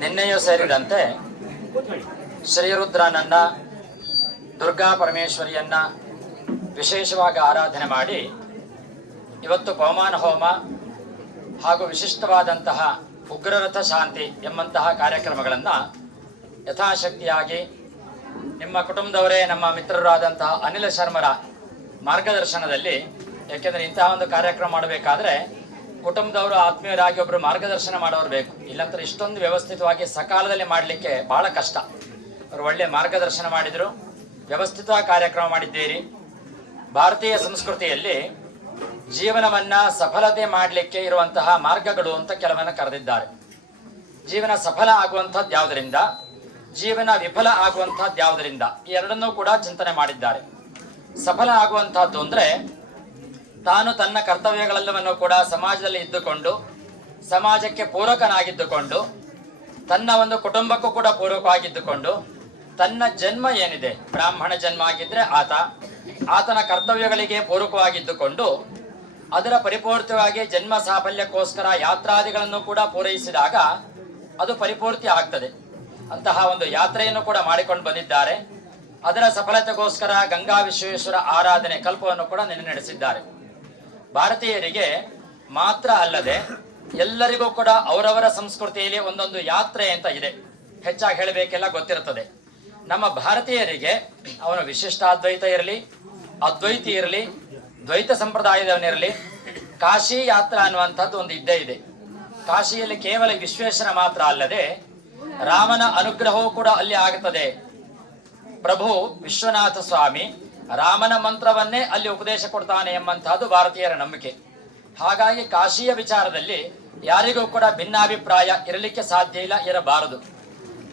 ನಿನ್ನೆಯೂ ಸೇರಿದಂತೆ ಶ್ರೀರುದ್ರನನ್ನ ದುರ್ಗಾ ಪರಮೇಶ್ವರಿಯನ್ನ ವಿಶೇಷವಾಗಿ ಆರಾಧನೆ ಮಾಡಿ ಇವತ್ತು ಪವಮಾನ ಹೋಮ ಹಾಗೂ ವಿಶಿಷ್ಟವಾದಂತಹ ಉಗ್ರರಥ ಶಾಂತಿ ಎಂಬಂತಹ ಕಾರ್ಯಕ್ರಮಗಳನ್ನು ಯಥಾಶಕ್ತಿಯಾಗಿ ನಿಮ್ಮ ಕುಟುಂಬದವರೇ, ನಮ್ಮ ಮಿತ್ರರಾದಂತಹ ಅನಿಲ ಶರ್ಮರ ಮಾರ್ಗದರ್ಶನದಲ್ಲಿ, ಯಾಕೆಂದರೆ ಇಂತಹ ಒಂದು ಕಾರ್ಯಕ್ರಮ ಮಾಡಬೇಕಾದ್ರೆ ಕುಟುಂಬದವರು ಆತ್ಮೀಯರಾಗಿ ಒಬ್ಬರು ಮಾರ್ಗದರ್ಶನ ಮಾಡೋರು ಬೇಕು. ಇಲ್ಲಂದ್ರೆ ಇಷ್ಟೊಂದು ವ್ಯವಸ್ಥಿತವಾಗಿ ಸಕಾಲದಲ್ಲಿ ಮಾಡಲಿಕ್ಕೆ ಬಹಳ ಕಷ್ಟ. ಅವರು ಒಳ್ಳೆ ಮಾರ್ಗದರ್ಶನ ಮಾಡಿದರು. ವ್ಯವಸ್ಥಿತ ಕಾರ್ಯಕ್ರಮ ಮಾಡಿದ್ದೀರಿ. ಭಾರತೀಯ ಸಂಸ್ಕೃತಿಯಲ್ಲಿ ಜೀವನವನ್ನ ಸಫಲತೆ ಮಾಡಲಿಕ್ಕೆ ಇರುವಂತಹ ಮಾರ್ಗಗಳು ಅಂತ ಕೆಲವನ್ನ ಕರೆದಿದ್ದಾರೆ. ಜೀವನ ಸಫಲ ಆಗುವಂಥದ್ದು ಯಾವುದರಿಂದ? ಜೀವನ ವಿಫಲ ಆಗುವಂಥದ್ದು ಯಾವುದರಿಂದ? ಈ ಎರಡನ್ನೂ ಕೂಡ ಚಿಂತನೆ ಮಾಡಿದ್ದಾರೆ. ಸಫಲ ಆಗುವಂತಹದ್ದು ಅಂದ್ರೆ ತಾನು ತನ್ನ ಕರ್ತವ್ಯಗಳೆಲ್ಲವನ್ನು ಕೂಡ ಸಮಾಜದಲ್ಲಿ ಇದ್ದುಕೊಂಡು, ಸಮಾಜಕ್ಕೆ ಪೂರಕನಾಗಿದ್ದುಕೊಂಡು, ತನ್ನ ಒಂದು ಕುಟುಂಬಕ್ಕೂ ಕೂಡ ಪೂರಕವಾಗಿದ್ದುಕೊಂಡು, ತನ್ನ ಜನ್ಮ ಏನಿದೆ, ಬ್ರಾಹ್ಮಣ ಜನ್ಮ ಆಗಿದ್ರೆ ಆತ, ಆತನ ಕರ್ತವ್ಯಗಳಿಗೆ ಪೂರಕವಾಗಿದ್ದುಕೊಂಡು, ಅದರ ಪರಿಪೂರ್ತಿಯಾಗಿ ಜನ್ಮ ಸಾಫಲ್ಯಕ್ಕೋಸ್ಕರ ಯಾತ್ರಾದಿಗಳನ್ನು ಕೂಡ ಪೂರೈಸಿದಾಗ ಅದು ಪರಿಪೂರ್ತಿ ಆಗ್ತದೆ. ಅಂತಹ ಒಂದು ಯಾತ್ರೆಯನ್ನು ಕೂಡ ಮಾಡಿಕೊಂಡು ಬಂದಿದ್ದಾರೆ. ಅದರ ಸಫಲತೆಗೋಸ್ಕರ ಗಂಗಾ ವಿಶ್ವೇಶ್ವರ ಆರಾಧನೆ ಕಲ್ಪವನ್ನು ಕೂಡ ನಿನ್ನೆ ನಡೆಸಿದ್ದಾರೆ ಭಾರತೀಯರಿಗೆ ಮಾತ್ರ ಅಲ್ಲದೆ ಎಲ್ಲರಿಗೂ ಕೂಡ ಅವರವರ ಸಂಸ್ಕೃತಿಯಲ್ಲಿ ಒಂದೊಂದು ಯಾತ್ರೆ ಅಂತ ಇದೆ. ಹೆಚ್ಚಾಗಿ ಹೇಳಬೇಕೆಲ್ಲ ಗೊತ್ತಿರುತ್ತದೆ. ನಮ್ಮ ಭಾರತೀಯರಿಗೆ ಅವನ ವಿಶಿಷ್ಟಾದ್ವೈತ ಇರಲಿ, ಅದ್ವೈತಿ ಇರಲಿ, ದ್ವೈತ ಸಂಪ್ರದಾಯದವನಿರಲಿ ಕಾಶಿ ಯಾತ್ರಾ ಅನ್ನುವಂಥದ್ದು ಒಂದು ಇದ್ದೇ ಇದೆ. ಕಾಶಿಯಲ್ಲಿ ಕೇವಲ ವಿಶ್ವೇಶ್ವರ ಮಾತ್ರ ಅಲ್ಲದೆ ರಾಮನ ಅನುಗ್ರಹವೂ ಕೂಡ ಅಲ್ಲಿ ಆಗುತ್ತದೆ ಪ್ರಭು ವಿಶ್ವನಾಥ ಸ್ವಾಮಿ ರಾಮನ ಮಂತ್ರವನ್ನೇ ಅಲ್ಲಿ ಉಪದೇಶ ಕೊಡ್ತಾನೆ ಎಂಬಂತಹದ್ದು ಭಾರತೀಯರ ನಂಬಿಕೆ. ಹಾಗಾಗಿ ಕಾಶಿಯ ವಿಚಾರದಲ್ಲಿ ಯಾರಿಗೂ ಕೂಡ ಭಿನ್ನಾಭಿಪ್ರಾಯ ಇರಲಿಕ್ಕೆ ಸಾಧ್ಯ ಇಲ್ಲ, ಇರಬಾರದು.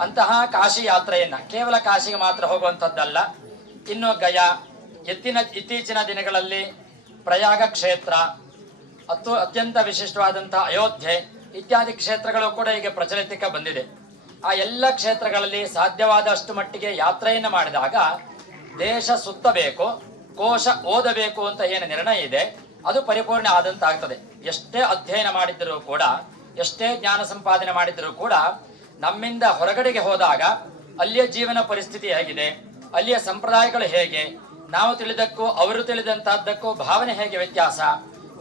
ಅಂತಹ ಕಾಶಿ ಯಾತ್ರೆಯನ್ನ, ಕೇವಲ ಕಾಶಿಗೆ ಮಾತ್ರ ಹೋಗುವಂಥದ್ದಲ್ಲ, ಇನ್ನು ಗಯಾ, ಎತ್ತಿನ, ಇತ್ತೀಚಿನ ದಿನಗಳಲ್ಲಿ ಪ್ರಯಾಗ ಕ್ಷೇತ್ರ ಅತ್ತು ಅತ್ಯಂತ ವಿಶಿಷ್ಟವಾದಂತಹ ಅಯೋಧ್ಯೆ ಇತ್ಯಾದಿ ಕ್ಷೇತ್ರಗಳು ಕೂಡ ಈಗ ಪ್ರಚಲಿತಕ್ಕೆ ಬಂದಿದೆ. ಆ ಎಲ್ಲ ಕ್ಷೇತ್ರಗಳಲ್ಲಿ ಸಾಧ್ಯವಾದಷ್ಟು ಮಟ್ಟಿಗೆ ಯಾತ್ರೆಯನ್ನು ಮಾಡಿದಾಗ ದೇಶ ಸುತ್ತಬೇಕು, ಕೋಶ ಓದಬೇಕು ಅಂತ ಏನು ನಿರ್ಣಯ ಇದೆ, ಅದು ಪರಿಪೂರ್ಣ ಆದಂತಾಗ್ತದೆ. ಎಷ್ಟೇ ಅಧ್ಯಯನ ಮಾಡಿದ್ದರೂ ಕೂಡ, ಎಷ್ಟೇ ಜ್ಞಾನ ಸಂಪಾದನೆ ಮಾಡಿದ್ರೂ ಕೂಡ, ನಮ್ಮಿಂದ ಹೊರಗಡೆಗೆ ಹೋದಾಗ ಅಲ್ಲಿಯ ಜೀವನ ಪರಿಸ್ಥಿತಿ ಹೇಗಿದೆ, ಅಲ್ಲಿಯ ಸಂಪ್ರದಾಯಗಳು ಹೇಗೆ, ನಾವು ತಿಳಿದಕ್ಕೂ ಅವರು ತಿಳಿದಂತಹದ್ದಕ್ಕೂ ಭಾವನೆ ಹೇಗೆ ವ್ಯತ್ಯಾಸ?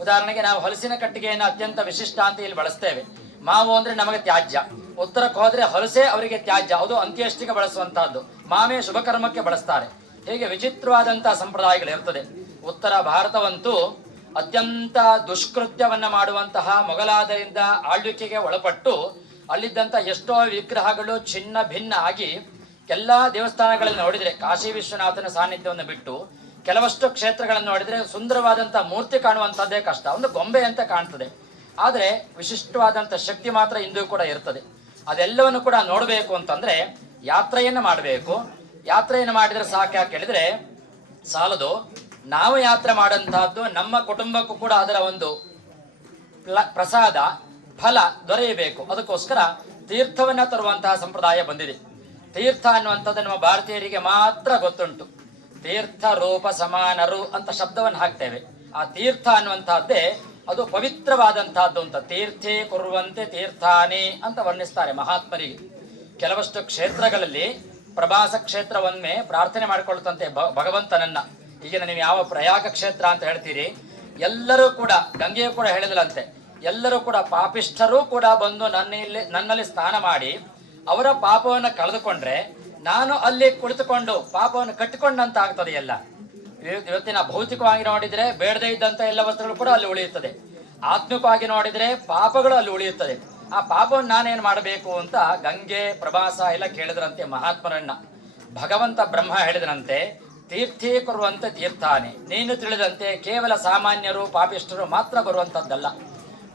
ಉದಾಹರಣೆಗೆ ನಾವು ಹಲಸಿನ ಕಟ್ಟಿಗೆಯನ್ನು ಅತ್ಯಂತ ವಿಶಿಷ್ಟ ಅಂತ ಇಲ್ಲಿ ಬಳಸ್ತೇವೆ. ಮಾವು ಅಂದ್ರೆ ನಮಗೆ ತ್ಯಾಜ್ಯ. ಉತ್ತರಕ್ಕೆ ಹೋದ್ರೆ ಹೊಲಸೆ ಅವರಿಗೆ ತ್ಯಾಜ್ಯ. ಅದು ಅಂತ್ಯಷ್ಟಿಗೆ ಬಳಸುವಂತಹದ್ದು. ಮಾವೇ ಶುಭಕರ್ಮಕ್ಕೆ ಬಳಸ್ತಾರೆ. ಹೇಗೆ ವಿಚಿತ್ರವಾದಂತಹ ಸಂಪ್ರದಾಯಗಳು ಇರ್ತದೆ. ಉತ್ತರ ಭಾರತವಂತೂ ಅತ್ಯಂತ ದುಷ್ಕೃತ್ಯವನ್ನ ಮಾಡುವಂತಹ ಮೊಘಲಾದರಿಂದ ಆಳ್ವಿಕೆಗೆ ಒಳಪಟ್ಟು ಅಲ್ಲಿದ್ದಂಥ ಎಷ್ಟೋ ವಿಗ್ರಹಗಳು ಚಿನ್ನ ಭಿನ್ನ ಆಗಿ ಎಲ್ಲಾ ದೇವಸ್ಥಾನಗಳನ್ನು ನೋಡಿದ್ರೆ, ಕಾಶಿ ವಿಶ್ವನಾಥನ ಸಾನ್ನಿಧ್ಯವನ್ನು ಬಿಟ್ಟು ಕೆಲವಷ್ಟು ಕ್ಷೇತ್ರಗಳನ್ನು ನೋಡಿದ್ರೆ ಸುಂದರವಾದಂಥ ಮೂರ್ತಿ ಕಾಣುವಂಥದ್ದೇ ಕಷ್ಟ. ಒಂದು ಗೊಂಬೆ ಅಂತ ಕಾಣ್ತದೆ. ಆದರೆ ವಿಶಿಷ್ಟವಾದಂಥ ಶಕ್ತಿ ಮಾತ್ರ ಇಂದು ಕೂಡ ಇರ್ತದೆ. ಅದೆಲ್ಲವನ್ನು ಕೂಡ ನೋಡಬೇಕು ಅಂತಂದ್ರೆ ಯಾತ್ರೆಯನ್ನು ಮಾಡಬೇಕು. ಯಾತ್ರೆಯನ್ನು ಮಾಡಿದ್ರೆ ಸಾಕು ಯಾಕೆ ಹೇಳಿದ್ರೆ, ಸಾಲದು, ನಾವು ಯಾತ್ರೆ ಮಾಡಂತಹದ್ದು ನಮ್ಮ ಕುಟುಂಬಕ್ಕೂ ಕೂಡ ಅದರ ಒಂದು ಪ್ರಸಾದ, ಫಲ ದೊರೆಯಬೇಕು. ಅದಕ್ಕೋಸ್ಕರ ತೀರ್ಥವನ್ನ ತರುವಂತಹ ಸಂಪ್ರದಾಯ ಬಂದಿದೆ. ತೀರ್ಥ ಅನ್ನುವಂಥದ್ದು ನಮ್ಮ ಭಾರತೀಯರಿಗೆ ಮಾತ್ರ ಗೊತ್ತುಂಟು. ತೀರ್ಥ ರೂಪ ಸಮಾನರು ಅಂತ ಶಬ್ದವನ್ನು ಹಾಕ್ತೇವೆ. ಆ ತೀರ್ಥ ಅನ್ನುವಂತಹದ್ದೇ ಅದು ಪವಿತ್ರವಾದಂತಹದ್ದು ಅಂತ. ತೀರ್ಥೇ ಕೊರುವಂತೆ ತೀರ್ಥಾನೇ ಅಂತ ವರ್ಣಿಸ್ತಾರೆ ಮಹಾತ್ಮರಿಗೆ. ಕೆಲವಷ್ಟು ಕ್ಷೇತ್ರಗಳಲ್ಲಿ ಪ್ರವಾಸ ಕ್ಷೇತ್ರವನ್ನೇ ಪ್ರಾರ್ಥನೆ ಮಾಡಿಕೊಳ್ಳುತ್ತಂತೆ ಭಗವಂತನನ್ನ. ಈಗಿನ ನೀವು ಯಾವ ಪ್ರಯಾಗ ಕ್ಷೇತ್ರ ಅಂತ ಹೇಳ್ತೀರಿ. ಎಲ್ಲರೂ ಕೂಡ, ಗಂಗೆಯು ಕೂಡ ಹೇಳಿದಲಂತೆ, ಎಲ್ಲರೂ ಕೂಡ ಪಾಪಿಷ್ಠರೂ ಕೂಡ ಬಂದು ನನ್ನಲ್ಲಿ ನನ್ನಲ್ಲಿ ಸ್ನಾನ ಮಾಡಿ, ಅವರ ಪಾಪವನ್ನು ಕಳೆದುಕೊಂಡ್ರೆ ನಾನು ಅಲ್ಲಿ ಕುಳಿತುಕೊಂಡು ಪಾಪವನ್ನು ಕಟ್ಟಿಕೊಂಡಂತ ಆಗ್ತದೆ ಎಲ್ಲ. ಇವ- ಇವತ್ತಿನ ಭೌತಿಕವಾಗಿ ನೋಡಿದ್ರೆ ಬೇಡದೇ ಇದ್ದಂತ ಎಲ್ಲ ವಸ್ತುಗಳು ಕೂಡ ಅಲ್ಲಿ ಉಳಿಯುತ್ತದೆ. ಆತ್ಮಿಕವಾಗಿ ನೋಡಿದ್ರೆ ಪಾಪಗಳು ಅಲ್ಲಿ ಉಳಿಯುತ್ತದೆ. ಆ ಪಾಪವನ್ನು ನಾನೇನು ಮಾಡಬೇಕು ಅಂತ ಗಂಗೆ ಪ್ರವಾಸ ಎಲ್ಲ ಕೇಳಿದ್ರಂತೆ ಮಹಾತ್ಮರನ್ನ. ಭಗವಂತ ಬ್ರಹ್ಮ ಹೇಳಿದರಂತೆ ತೀರ್ಥೇ ಅಂತ ತೀರ್ಥಾನೆ. ನೀನು ತಿಳಿದಂತೆ ಕೇವಲ ಸಾಮಾನ್ಯರು, ಪಾಪಿಷ್ಠರು ಮಾತ್ರ ಬರುವಂತದ್ದಲ್ಲ.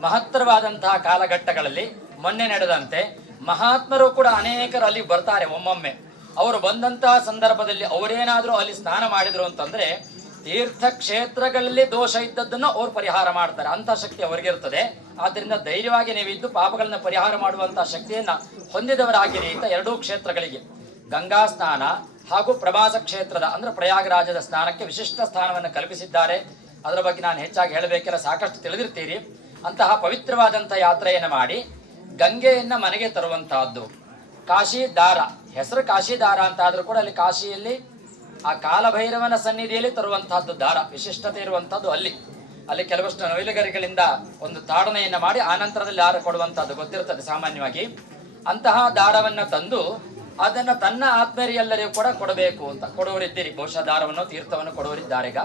ಮಹತ್ತರವಾದಂತಹ ಕಾಲಘಟ್ಟಗಳಲ್ಲಿ ಮೊನ್ನೆ ನಡೆದಂತೆ ಮಹಾತ್ಮರು ಕೂಡ ಅನೇಕರು ಅಲ್ಲಿ ಬರ್ತಾರೆ ಒಮ್ಮೊಮ್ಮೆ. ಅವರು ಬಂದಂತಹ ಸಂದರ್ಭದಲ್ಲಿ ಅವರೇನಾದರೂ ಅಲ್ಲಿ ಸ್ನಾನ ಮಾಡಿದ್ರು ಅಂತಂದ್ರೆ ತೀರ್ಥ ಕ್ಷೇತ್ರಗಳಲ್ಲಿ ದೋಷ ಇದ್ದದ್ದನ್ನು ಅವ್ರು ಪರಿಹಾರ ಮಾಡ್ತಾರೆ. ಅಂತ ಶಕ್ತಿ ಅವರಿಗಿರ್ತದೆ ಆದ್ರಿಂದ ಧೈರ್ಯವಾಗಿ ನೀವಿದ್ದು ಪಾಪಗಳನ್ನ ಪರಿಹಾರ ಮಾಡುವಂತಹ ಶಕ್ತಿಯನ್ನ ಹೊಂದಿದವರಾಗಿರಿ ಅಂತ ಎರಡೂ ಕ್ಷೇತ್ರಗಳಿಗೆ. ಗಂಗಾ ಸ್ನಾನ ಹಾಗೂ ಪ್ರವಾಸ ಕ್ಷೇತ್ರದ ಅಂದ್ರೆ ಪ್ರಯಾಗರಾಜದ ಸ್ನಾನಕ್ಕೆ ವಿಶಿಷ್ಟ ಸ್ಥಾನವನ್ನು ಕಲ್ಪಿಸಿದ್ದಾರೆ. ಅದರ ಬಗ್ಗೆ ನಾನು ಹೆಚ್ಚಾಗಿ ಹೇಳಬೇಕೆಲ್ಲ ಸಾಕಷ್ಟು ತಿಳಿದಿರ್ತೀರಿ. ಅಂತಹ ಪವಿತ್ರವಾದಂತಹ ಯಾತ್ರೆಯನ್ನು ಮಾಡಿ ಗಂಗೆಯನ್ನ ಮನೆಗೆ ತರುವಂತಹದ್ದು ಕಾಶಿ ದಾರ. ಹೆಸರು ಕಾಶಿ ದಾರ ಅಂತ ಆದ್ರೂ ಕೂಡ ಅಲ್ಲಿ ಕಾಶಿಯಲ್ಲಿ ಆ ಕಾಲಭೈರವನ ಸನ್ನಿಧಿಯಲ್ಲಿ ತರುವಂತಹದ್ದು ದಾರ, ವಿಶಿಷ್ಟತೆ ಇರುವಂತಹದ್ದು ಅಲ್ಲಿ. ಅಲ್ಲಿ ಕೆಲವಷ್ಟು ನವಿಲುಗರಿಗಳಿಂದ ಒಂದು ತಾಡನೆಯನ್ನು ಮಾಡಿ ಆನಂತರದಲ್ಲಿ ಆರ ಕೊಡುವಂತಹದ್ದು ಗೊತ್ತಿರುತ್ತದೆ ಸಾಮಾನ್ಯವಾಗಿ. ಅಂತಹ ದಾರವನ್ನ ತಂದು ಅದನ್ನ ತನ್ನ ಆತ್ಮೀಯರೆಲ್ಲರಿಗೂ ಕೂಡ ಕೊಡಬೇಕು ಅಂತ. ಕೊಡುವರಿದ್ದೀರಿ ಬಹುಶಃ ದಾರವನ್ನು ತೀರ್ಥವನ್ನು ಕೊಡುವರಿದ್ದಾರೀಗ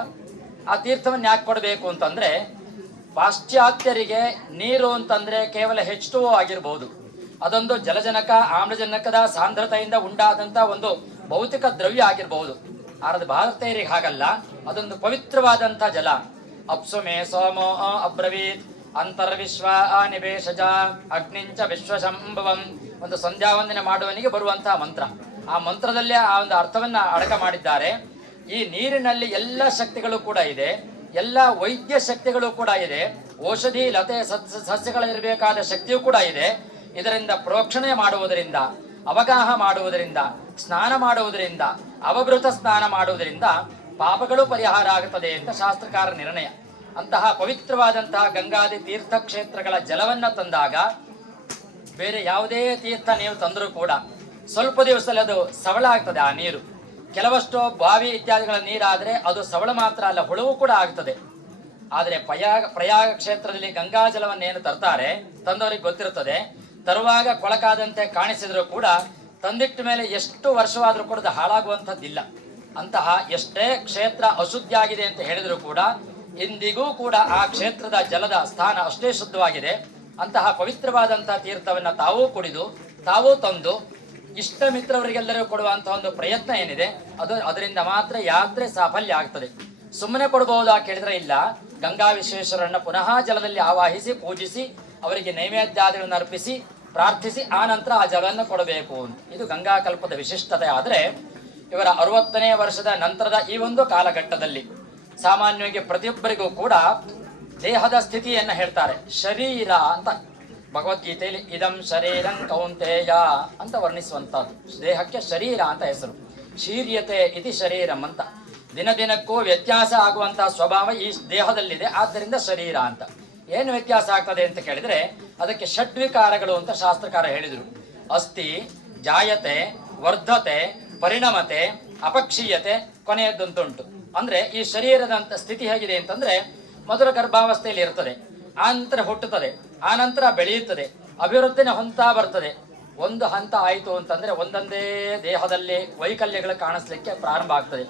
ಆ ತೀರ್ಥವನ್ನು ಯಾಕೆ ಕೊಡಬೇಕು ಅಂತಂದ್ರೆ, ಪಾಶ್ಚಾತ್ಯರಿಗೆ ನೀರು ಅಂತಂದ್ರೆ ಕೇವಲ ಹೆಚ್ ಟು ಆಗಿರಬಹುದು ಅದೊಂದು ಜಲಜನಕ, ಆಮ್ಲಜನಕದ ಸಾಂದ್ರತೆಯಿಂದ ಉಂಟಾದಂತ ಒಂದು ಭೌತಿಕ ದ್ರವ್ಯ ಆಗಿರಬಹುದು ಆರದ ಭಾರತೀಯರಿಗೆ ಹಾಗಲ್ಲ. ಅದೊಂದು ಪವಿತ್ರವಾದಂಥ ಜಲ. ಅಪ್ಸುಮೇ ಸೋಮೋ ಅಬ್ರವೀತ್, ಅಂತರ್ವಿಶ್ವ ನಿವೇಶಜ, ಅಗ್ನಿಂಚ ವಿಶ್ವಶಂಭವಂ. ಒಂದು ಸಂಧ್ಯಾ ವಂದನೆ ಮಾಡುವನಿಗೆ ಬರುವಂತಹ ಮಂತ್ರ. ಆ ಮಂತ್ರದಲ್ಲೇ ಆ ಒಂದು ಅರ್ಥವನ್ನ ಅಡಕ ಮಾಡಿದ್ದಾರೆ. ಈ ನೀರಿನಲ್ಲಿ ಎಲ್ಲ ಶಕ್ತಿಗಳು ಕೂಡ ಇದೆ. ಎಲ್ಲ ವೈದ್ಯ ಶಕ್ತಿಗಳು ಕೂಡ ಇದೆ. ಔಷಧಿ, ಲತೆ, ಸಸ್ಯ ಸಸ್ಯಗಳಿರಬೇಕಾದ ಶಕ್ತಿಯೂ ಕೂಡ ಇದೆ. ಇದರಿಂದ ಪ್ರೋಕ್ಷಣೆ ಮಾಡುವುದರಿಂದ, ಅವಗಾಹ ಮಾಡುವುದರಿಂದ, ಸ್ನಾನ ಮಾಡುವುದರಿಂದ ಅವಭೃತ ಸ್ನಾನ ಮಾಡುವುದರಿಂದ ಪಾಪಗಳು ಪರಿಹಾರ ಆಗುತ್ತದೆ ಅಂತ ಶಾಸ್ತ್ರಕಾರ ನಿರ್ಣಯ. ಅಂತಹ ಪವಿತ್ರವಾದಂತಹ ಗಂಗಾದಿ ತೀರ್ಥಕ್ಷೇತ್ರಗಳ ಜಲವನ್ನ ತಂದಾಗ ಬೇರೆ ಯಾವುದೇ ತೀರ್ಥ ನೀವು ತಂದರೂ ಕೂಡ ಸ್ವಲ್ಪ ದಿವಸದಲ್ಲಿ ಅದು ಸವಳ ಆಗ್ತದೆ ಆ ನೀರು. ಕೆಲವಷ್ಟು ಬಾವಿ ಇತ್ಯಾದಿಗಳ ನೀರಾದರೆ ಅದು ಸವಳ ಮಾತ್ರ ಅಲ್ಲ, ಹುಳವು ಕೂಡ ಆಗ್ತದೆ. ಆದರೆ ಪ್ರಯಾಗ ಪ್ರಯಾಗ ಕ್ಷೇತ್ರದಲ್ಲಿ ಗಂಗಾ ಜಲವನ್ನೇನು ತರ್ತಾರೆ ತಂದವರಿಗೆ ಗೊತ್ತಿರುತ್ತದೆ. ತರುವಾಗ ಕೊಳಕಾದಂತೆ ಕಾಣಿಸಿದರೂ ಕೂಡ ತಂದಿಟ್ಟ ಮೇಲೆ ಎಷ್ಟು ವರ್ಷವಾದರೂ ಕೂಡ ಅದು ಹಾಳಾಗುವಂಥದ್ದಿಲ್ಲ ಅಂತಹ ಎಷ್ಟೇ ಕ್ಷೇತ್ರ ಅಶುದ್ಧಿ ಆಗಿದೆ ಅಂತ ಹೇಳಿದರೂ ಕೂಡ ಇಂದಿಗೂ ಕೂಡ ಆ ಕ್ಷೇತ್ರದ ಜಲದ ಸ್ಥಾನ ಅಷ್ಟೇ ಶುದ್ಧವಾಗಿದೆ. ಅಂತಹ ಪವಿತ್ರವಾದಂತಹ ತೀರ್ಥವನ್ನು ತಾವೂ ಕುಡಿದು, ತಾವೂ ತಂದು, ಇಷ್ಟ ಮಿತ್ರವರಿಗೆಲ್ಲರಿಗೂ ಕೊಡುವಂತಹ ಒಂದು ಪ್ರಯತ್ನ ಏನಿದೆ, ಅದು ಅದರಿಂದ ಮಾತ್ರ ಯಾತ್ರೆ ಸಾಫಲ್ಯ ಆಗ್ತದೆ. ಸುಮ್ಮನೆ ಕೊಡಬಹುದಾ ಕೇಳಿದ್ರೆ ಇಲ್ಲ. ಗಂಗಾ ವಿಶ್ವೇಶ್ವರನ್ನ ಪುನಃ ಜಲದಲ್ಲಿ ಆವಾಹಿಸಿ, ಪೂಜಿಸಿ, ಅವರಿಗೆ ನೈವೇದ್ಯಾದಿಗಳನ್ನು ಅರ್ಪಿಸಿ ಪ್ರಾರ್ಥಿಸಿ ಆ ನಂತರ ಆ ಜಲವನ್ನು ಕೊಡಬೇಕು ಅಂತ. ಇದು ಗಂಗಾಕಲ್ಪದ ವಿಶಿಷ್ಟತೆ. ಆದರೆ ಇವರ ಅರವತ್ತನೇ ವರ್ಷದ ನಂತರದ ಈ ಒಂದು ಕಾಲಘಟ್ಟದಲ್ಲಿ ಸಾಮಾನ್ಯವಾಗಿ ಪ್ರತಿಯೊಬ್ಬರಿಗೂ ಕೂಡ ದೇಹದ ಸ್ಥಿತಿಯನ್ನ ಹೇಳ್ತಾರೆ. ಶರೀರ ಅಂತ ಭಗವದ್ಗೀತೆಯಲ್ಲಿ ಇದಂ ಶರೀರಂ ಕೌಂತೇಯ ಅಂತ ವರ್ಣಿಸುವಂತಹದ್ದು ದೇಹಕ್ಕೆ ಶರೀರ ಅಂತ ಹೆಸರು. ಶೀರ್ಯತೆ ಇತಿ ಶರೀರಂ ಅಂತ. ದಿನ ದಿನಕ್ಕೂ ವ್ಯತ್ಯಾಸ ಆಗುವಂತಹ ಸ್ವಭಾವ ಈ ದೇಹದಲ್ಲಿದೆ. ಆದ್ದರಿಂದ ಶರೀರ ಅಂತ. ಏನು ವ್ಯತ್ಯಾಸ ಆಗ್ತದೆ ಅಂತ ಕೇಳಿದ್ರೆ ಅದಕ್ಕೆ ಷಡ್ವಿಕಾರಗಳು ಅಂತ ಶಾಸ್ತ್ರಕಾರ ಹೇಳಿದರು. ಅಸ್ಥಿ, ಜಾಯತೆ, ವರ್ಧತೆ, ಪರಿಣಮತೆ, ಅಪಕ್ಷೀಯತೆ ಕೊನೆಯದ್ದಂತುಂಟು ಅಂದ್ರೆ ಈ ಶರೀರದಂತ ಸ್ಥಿತಿ ಹೇಗಿದೆ ಅಂತಂದ್ರೆ ಮೊದಲು ಗರ್ಭಾವಸ್ಥೆಯಲ್ಲಿ ಇರ್ತದೆ. ಆನಂತರ ಹುಟ್ಟುತ್ತದೆ. ನಂತರ ಬೆಳೆಯುತ್ತದೆ. ಅಭಿವೃದ್ಧಿನ ಹೊಂತ ಬರ್ತದೆ. ಒಂದು ಹಂತ ಆಯಿತು ಅಂತಂದ್ರೆ ಒಂದೊಂದೇ ದೇಹದಲ್ಲಿ ವೈಕಲ್ಯಗಳು ಕಾಣಿಸ್ಲಿಕ್ಕೆ ಪ್ರಾರಂಭ ಆಗ್ತದೆ.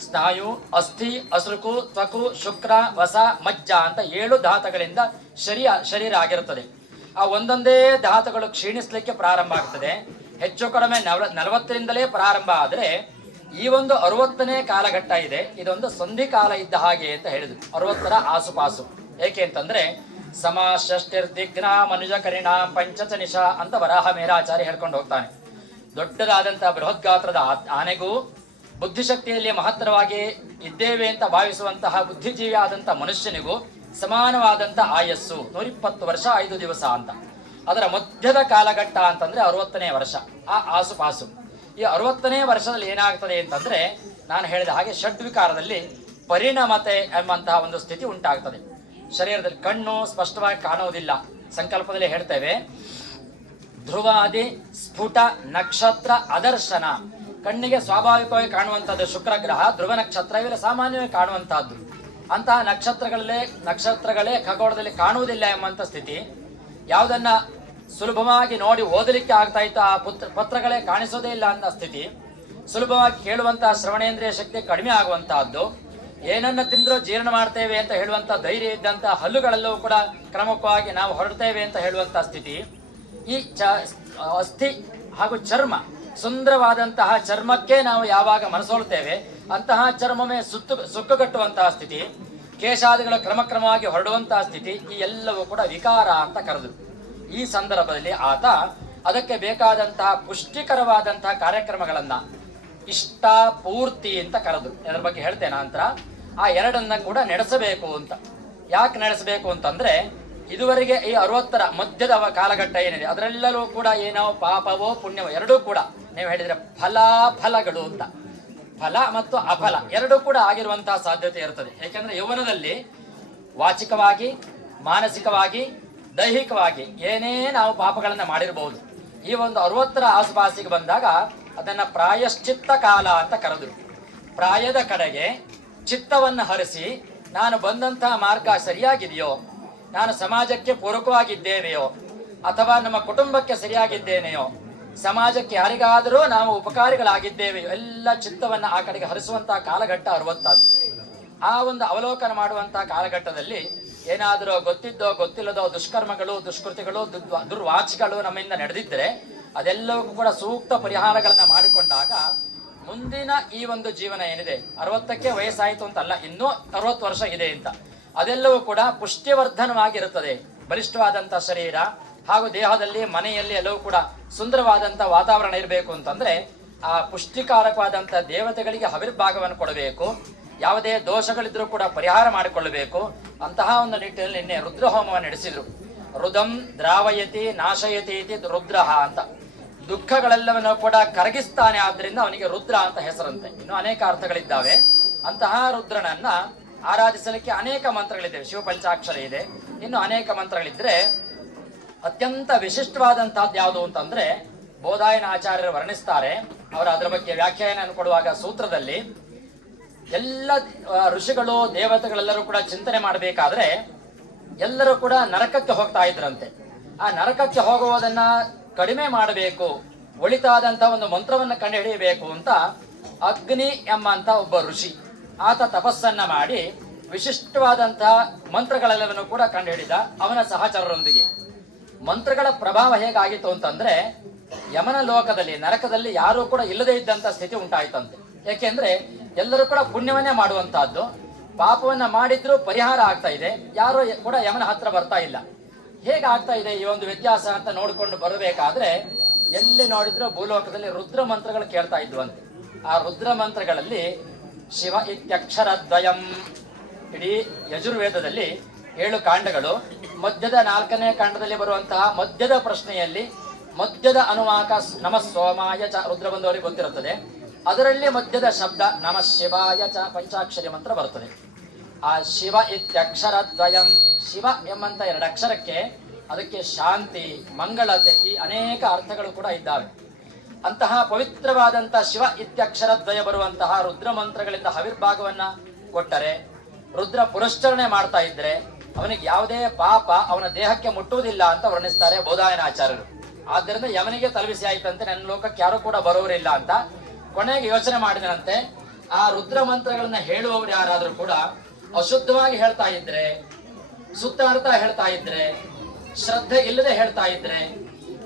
ಸ್ನಾಯು, ಅಸ್ಥಿ ಅಸುರುಕು ತ್ವಕು, ಶುಕ್ರ, ವಸ, ಮಜ್ಜ ಅಂತ ಏಳು ಧಾತಗಳಿಂದ ಶರೀರ ಶರೀರ ಆಗಿರುತ್ತದೆ. ಆ ಒಂದೊಂದೇ ಧಾತುಗಳು ಕ್ಷೀಣಿಸಲಿಕ್ಕೆ ಪ್ರಾರಂಭ ಆಗ್ತದೆ. ಹೆಚ್ಚು ಕಡಿಮೆ ನವ ನಲವತ್ತರಿಂದಲೇ ಪ್ರಾರಂಭ ಆದರೆ ಈ ಒಂದು ಅರವತ್ತನೇ ಕಾಲಘಟ್ಟ ಇದೆ. ಇದೊಂದು ಸಂಧಿ ಕಾಲ ಇದ್ದ ಹಾಗೆ ಅಂತ ಹೇಳಿದ್ರು. ಅರವತ್ತರ ಆಸುಪಾಸು. ಏಕೆ ಅಂತಂದ್ರೆ ಸಮ ಷಷ್ಟಿರ್ದಿಗ್ನ ಮನುಜ ಕರಿಣ ಪಂಚಚ ನಿಶಾ ಅಂತ ವರಾಹ ಮೇರಾಚಾರ್ಯ ಹೇಳ್ಕೊಂಡು ಹೋಗ್ತಾನೆ. ದೊಡ್ಡದಾದಂತಹ ಬೃಹತ್ ಗಾತ್ರದ ಆನೆಗೂ ಬುದ್ಧಿಶಕ್ತಿಯಲ್ಲಿ ಮಹತ್ತರವಾಗಿ ಇದ್ದೇವೆ ಅಂತ ಭಾವಿಸುವಂತಹ ಬುದ್ಧಿಜೀವಿ ಆದಂತ ಮನುಷ್ಯನಿಗೂ ಸಮಾನವಾದಂತ ಆಯಸ್ಸು. ನೂರಿಪ್ಪತ್ತು ವರ್ಷ ಐದು ದಿವಸ ಅಂತ. ಅದರ ಮಧ್ಯದ ಕಾಲಘಟ್ಟ ಅಂತಂದ್ರೆ ಅರವತ್ತನೇ ವರ್ಷ. ಆ ಆಸುಪಾಸು. ಈ ಅರವತ್ತನೇ ವರ್ಷದಲ್ಲಿ ಏನಾಗ್ತದೆ ಅಂತಂದ್ರೆ ನಾನು ಹೇಳಿದ ಹಾಗೆ ಷಡ್ವಿಕಾರದಲ್ಲಿ ಪರಿಣಮತೆ ಎಂಬಂತಹ ಒಂದು ಸ್ಥಿತಿ ಉಂಟಾಗ್ತದೆ. ಶರೀರದಲ್ಲಿ ಕಣ್ಣು ಸ್ಪಷ್ಟವಾಗಿ ಕಾಣುವುದಿಲ್ಲ. ಸಂಕಲ್ಪದಲ್ಲಿ ಹೇಳ್ತೇವೆ, ಧ್ರುವಾದಿ ಸ್ಫುಟ ನಕ್ಷತ್ರ ಅದರ್ಶನ. ಕಣ್ಣಿಗೆ ಸ್ವಾಭಾವಿಕವಾಗಿ ಕಾಣುವಂತಹದ್ದು ಶುಕ್ರ ಗ್ರಹ, ಧ್ರುವ ನಕ್ಷತ್ರ, ಇವೆಲ್ಲ ಸಾಮಾನ್ಯವಾಗಿ ಕಾಣುವಂತಹದ್ದು. ಅಂತಹ ನಕ್ಷತ್ರಗಳಲ್ಲೇ, ನಕ್ಷತ್ರಗಳೇ ಖಗೋಳದಲ್ಲಿ ಕಾಣುವುದಿಲ್ಲ ಎಂಬಂತ ಸ್ಥಿತಿ. ಯಾವುದನ್ನ ಸುಲಭವಾಗಿ ನೋಡಿ ಓದಲಿಕ್ಕೆ ಆಗ್ತಾ ಇತ್ತು ಆ ಪುತ್ರ, ಪತ್ರಗಳೇ ಕಾಣಿಸೋದೇ ಇಲ್ಲ ಅಂತ ಸ್ಥಿತಿ. ಸುಲಭವಾಗಿ ಕೇಳುವಂತಹ ಶ್ರವಣೇಂದ್ರಿಯ ಶಕ್ತಿ ಕಡಿಮೆ ಆಗುವಂತಹದ್ದು. ಏನನ್ನ ತಿಂದರೂ ಜೀರ್ಣ ಮಾಡ್ತೇವೆ ಅಂತ ಹೇಳುವಂತ ಧೈರ್ಯ ಇದ್ದಂತ ಹಲ್ಲುಗಳಲ್ಲೂ ಕೂಡ ಕ್ರಮಕವಾಗಿ ನಾವು ಹೊರಡ್ತೇವೆ ಅಂತ ಹೇಳುವಂತ ಸ್ಥಿತಿ. ಈ ಚ, ಅಸ್ಥಿ ಹಾಗೂ ಚರ್ಮ ಸುಂದರವಾದಂತಹ ಚರ್ಮಕ್ಕೆ ನಾವು ಯಾವಾಗ ಮನಸೋಲ್ತೇವೆ ಅಂತಹ ಚರ್ಮವೇ ಸುತ್ತು ಸುಕ್ಕುಗಟ್ಟುವಂತಹ ಸ್ಥಿತಿ, ಕೇಶಾದಿಗಳ ಕ್ರಮಕ್ರಮವಾಗಿ ಹೊರಡುವಂತಹ ಸ್ಥಿತಿ, ಈ ಎಲ್ಲವೂ ಕೂಡ ವಿಕಾರ ಅಂತ ಕರೆದು ಈ ಸಂದರ್ಭದಲ್ಲಿ ಆತ ಅದಕ್ಕೆ ಬೇಕಾದಂತಹ ಪುಷ್ಟಿಕರವಾದಂತಹ ಕಾರ್ಯಕ್ರಮಗಳನ್ನ ಇಷ್ಟ ಪೂರ್ತಿ ಅಂತ ಕರೆದು ಅದರ ಬಗ್ಗೆ ಹೇಳ್ತೇನೆ ನಂತರ, ಆ ಎರಡನ್ನ ಕೂಡ ನಡೆಸಬೇಕು ಅಂತ. ಯಾಕೆ ನಡೆಸಬೇಕು ಅಂತಂದ್ರೆ, ಇದುವರೆಗೆ ಈ ಅರವತ್ತರ ಮಧ್ಯದ ಕಾಲಘಟ್ಟ ಏನಿದೆ ಅದರೆಲ್ಲರೂ ಕೂಡ ಏನೋ ಪಾಪವೋ ಪುಣ್ಯವೋ ಎರಡೂ ಕೂಡ ನೀವು ಹೇಳಿದ್ರೆ ಫಲಾಫಲಗಳು ಅಂತ. ಫಲ ಮತ್ತು ಅಫಲ ಎರಡೂ ಕೂಡ ಆಗಿರುವಂತಹ ಸಾಧ್ಯತೆ ಇರುತ್ತದೆ ಏಕೆಂದರೆ ಯೌವನದಲ್ಲಿ ವಾಚಿಕವಾಗಿ, ಮಾನಸಿಕವಾಗಿ, ದೈಹಿಕವಾಗಿ ಏನೇ ನಾವು ಪಾಪಗಳನ್ನು ಮಾಡಿರಬಹುದು ಈ ಒಂದು ಅರವತ್ತರ ಆಸುಪಾಸಿಗೆ ಬಂದಾಗ ಅದನ್ನ ಪ್ರಾಯಶ್ಚಿತ್ತ ಕಾಲ ಅಂತ ಕರೆದ್ರು. ಪ್ರಾಯದ ಕಡೆಗೆ ಚಿತ್ತವನ್ನು ಹರಿಸಿ, ನಾನು ಬಂದಂತಹ ಮಾರ್ಗ ಸರಿಯಾಗಿದೆಯೋ, ನಾನು ಸಮಾಜಕ್ಕೆ ಪೂರಕವಾಗಿದ್ದೇವೆಯೋ, ಅಥವಾ ನಮ್ಮ ಕುಟುಂಬಕ್ಕೆ ಸರಿಯಾಗಿದ್ದೇನೆಯೋ ಸಮಾಜಕ್ಕೆ ಯಾರಿಗಾದರೂ ನಾವು ಉಪಕಾರಿಗಳಾಗಿದ್ದೇವೆ. ಎಲ್ಲ ಚಿತ್ತವನ್ನು ಆ ಕಡೆಗೆ ಹರಿಸುವಂತಹ ಕಾಲಘಟ್ಟ ಅರುವಂತಹದ್ದು ಆ ಒಂದು ಅವಲೋಕನ ಮಾಡುವಂತಹ ಕಾಲಘಟ್ಟದಲ್ಲಿ ಏನಾದರೂ ಗೊತ್ತಿದ್ದೋ, ಗೊತ್ತಿಲ್ಲದೋ ದುಷ್ಕರ್ಮಗಳು ದುಷ್ಕೃತಿಗಳು ದುರ್ವಾ- ದುರ್ವಾಚಿಗಳು ನಮ್ಮಿಂದ ನಡೆದಿದ್ದರೆ ಅದೆಲ್ಲವೂ ಕೂಡ ಸೂಕ್ತ ಪರಿಹಾರಗಳನ್ನು ಮಾಡಿಕೊಂಡಾಗ ಮುಂದಿನ ಈ ಒಂದು ಜೀವನ ಏನಿದೆ? ಅರವತ್ತಕ್ಕೆ ವಯಸ್ಸಾಯಿತು ಅಂತಲ್ಲ, ಇನ್ನೂ ಅರವತ್ತು ವರ್ಷ ಇದೆ ಅಂತ. ಅದೆಲ್ಲವೂ ಕೂಡ ಪುಷ್ಟಿವರ್ಧನವಾಗಿರುತ್ತದೆ. ಬಲಿಷ್ಠವಾದಂಥ ಶರೀರ ಹಾಗೂ ದೇಹದಲ್ಲಿ, ಮನೆಯಲ್ಲಿ ಎಲ್ಲವೂ ಕೂಡ ಸುಂದರವಾದಂಥ ವಾತಾವರಣ ಇರಬೇಕು ಅಂತಂದ್ರೆ, ಆ ಪುಷ್ಟಿಕಾರಕವಾದಂಥ ದೇವತೆಗಳಿಗೆ ಹವಿರ್ಭಾಗವನ್ನು ಕೊಡಬೇಕು, ಯಾವುದೇ ದೋಷಗಳಿದ್ರೂ ಕೂಡ ಪರಿಹಾರ ಮಾಡಿಕೊಳ್ಳಬೇಕು, ಅಂತಹ ಒಂದು ನಿಟ್ಟಿನಲ್ಲಿ ನಿನ್ನೆ ರುದ್ರ ಹೋಮವನ್ನು ನಡೆಸಿದ್ರು. ರುದಂ ದ್ರಾವಯತಿ ನಾಶಯತಿ ಇತಿ ರುದ್ರಹ ಅಂತ. ದುಃಖಗಳೆಲ್ಲವನ್ನು ಕೂಡ ಕರಗಿಸ್ತಾನೆ ಆದ್ದರಿಂದ ಅವನಿಗೆ ರುದ್ರ ಅಂತ ಹೆಸರಂತೆ. ಇನ್ನು ಅನೇಕ ಅರ್ಥಗಳಿದ್ದಾವೆ. ಅಂತಹ ರುದ್ರನನ್ನ ಆರಾಧಿಸಲಿಕ್ಕೆ ಅನೇಕ ಮಂತ್ರಗಳಿದ್ದಾವೆ ಶಿವ ಪಂಚಾಕ್ಷರ ಇದೆ. ಇನ್ನು ಅನೇಕ ಮಂತ್ರಗಳಿದ್ರೆ ಅತ್ಯಂತ ವಿಶಿಷ್ಟವಾದಂತಹದ್ದು ಯಾವುದು ಅಂತಂದ್ರೆ ಬೋಧಾಯನ ಆಚಾರ್ಯರು ವರ್ಣಿಸ್ತಾರೆ. ಅವರ ಅದರ ಬಗ್ಗೆ ವ್ಯಾಖ್ಯಾನ ಕೊಡುವಾಗ ಸೂತ್ರದಲ್ಲಿ ಎಲ್ಲ ಋಷಿಗಳು, ದೇವತೆಗಳೆಲ್ಲರೂ ಕೂಡ ಚಿಂತನೆ ಮಾಡಬೇಕಾದ್ರೆ ಎಲ್ಲರೂ ಕೂಡ ನರಕಕ್ಕೆ ಹೋಗ್ತಾ ಇದ್ರಂತೆ. ಆ ನರಕಕ್ಕೆ ಹೋಗುವುದನ್ನ ಕಡಿಮೆ ಮಾಡಬೇಕು, ಒಳಿತಾದಂತ ಒಂದು ಮಂತ್ರವನ್ನು ಕಂಡುಹಿಡಿಯಬೇಕು ಅಂತ ಅಗ್ನಿ ಎಂಬಂತ ಒಬ್ಬ ಋಷಿ. ಆತ ತಪಸ್ಸನ್ನ ಮಾಡಿ ವಿಶಿಷ್ಟವಾದಂತಹ ಮಂತ್ರಗಳೆಲ್ಲವನ್ನು ಕೂಡ ಕಂಡುಹಿಡಿದ ಅವನ ಸಹಚರರೊಂದಿಗೆ. ಮಂತ್ರಗಳ ಪ್ರಭಾವ ಹೇಗಾಗಿತ್ತು ಅಂತಂದ್ರೆ ಯಮನ ಲೋಕದಲ್ಲಿ, ನರಕದಲ್ಲಿ ಯಾರೂ ಕೂಡ ಇಲ್ಲದೇ ಇದ್ದಂತ ಸ್ಥಿತಿ ಉಂಟಾಯ್ತಂತೆ. ಯಾಕೆಂದ್ರೆ ಎಲ್ಲರೂ ಕೂಡ ಪುಣ್ಯವನ್ನೇ ಮಾಡುವಂತಹದ್ದು. ಪಾಪವನ್ನ ಮಾಡಿದ್ರು ಪರಿಹಾರ ಆಗ್ತಾ ಇದೆ. ಯಾರು ಕೂಡ ಯಮನ ಹತ್ರ ಬರ್ತಾ ಇಲ್ಲ. ಹೇಗಾಗ್ತಾ ಇದೆ ಈ ಒಂದು ವ್ಯತ್ಯಾಸ ಅಂತ ನೋಡಿಕೊಂಡು ಬರಬೇಕಾದ್ರೆ, ಎಲ್ಲಿ ನೋಡಿದ್ರು ಭೂಲೋಕದಲ್ಲಿ ರುದ್ರ ಮಂತ್ರಗಳು ಕೇಳ್ತಾ ಇದ್ವಂತೆ. ಆ ರುದ್ರ ಮಂತ್ರಗಳಲ್ಲಿ ಶಿವ ಇತ್ಯಕ್ಷರದ್ವಯಂ. ಇಡೀ ಯಜುರ್ವೇದದಲ್ಲಿ ಏಳು ಕಾಂಡಗಳು ಮಧ್ಯದ ನಾಲ್ಕನೇ ಕಾಂಡದಲ್ಲಿ ಬರುವಂತಹ ಮಧ್ಯದ ಪ್ರಶ್ನೆಯಲ್ಲಿ ಮಧ್ಯದ ಅನುವಾಕ ನಮ ಸೋಮಾಯ ಚ ರುದ್ರ ಬಂದವರಿಗೆ ಗೊತ್ತಿರುತ್ತದೆ. ಅದರಲ್ಲಿ ಮಧ್ಯದ ಶಬ್ದ ನಮ ಶಿವಾಯ ಚ ಪಂಚಾಕ್ಷರಿ ಮಂತ್ರ ಬರುತ್ತದೆ ಆ ಶಿವ ಇತ್ಯಕ್ಷರದ್ವಯಂ ಶಿವ ಎಂಬಂತ ಎರಡು ಅಕ್ಷರಕ್ಕೆ ಅದಕ್ಕೆ ಶಾಂತಿ, ಮಂಗಳತೆ ಈ ಅನೇಕ ಅರ್ಥಗಳು ಕೂಡ ಇದ್ದಾವೆ. ಅಂತಹ ಪವಿತ್ರವಾದಂತಹ ಶಿವ ಇತ್ಯಕ್ಷರದ್ವಯ ಬರುವಂತಹ ರುದ್ರ ಮಂತ್ರಗಳಿಂದ ಹವಿರ್ಭಾಗವನ್ನ ಕೊಟ್ಟರೆ, ರುದ್ರ ಪುರಸ್ಕರಣೆ ಮಾಡ್ತಾ ಇದ್ರೆ ಅವನಿಗೆ ಯಾವುದೇ ಪಾಪ ಅವನ ದೇಹಕ್ಕೆ ಮುಟ್ಟುವುದಿಲ್ಲ ಅಂತ ವರ್ಣಿಸ್ತಾರೆ ಬೋಧಾಯನ ಆಚಾರ್ಯರು ಆದ್ದರಿಂದ ಯಮನಿಗೆ ತಲುಪಿಸಿ ಆಯ್ತಂತೆ ನನ್ನ ಲೋಕಕ್ಕೆ ಯಾರು ಕೂಡ ಬರೋರಿಲ್ಲ ಅಂತ ಕೊನೆಗೆ ಯೋಚನೆ ಮಾಡಿದನಂತೆ, ಆ ರುದ್ರ ಮಂತ್ರಗಳನ್ನ ಹೇಳುವವರು ಯಾರಾದರೂ ಕೂಡ ಅಶುದ್ಧವಾಗಿ ಹೇಳ್ತಾ ಇದ್ರೆ ಅರ್ಥ ಹೇಳ್ತಾ ಇದ್ರೆ, ಶ್ರದ್ಧೆ ಇಲ್ಲದೆ ಹೇಳ್ತಾ ಇದ್ರೆ,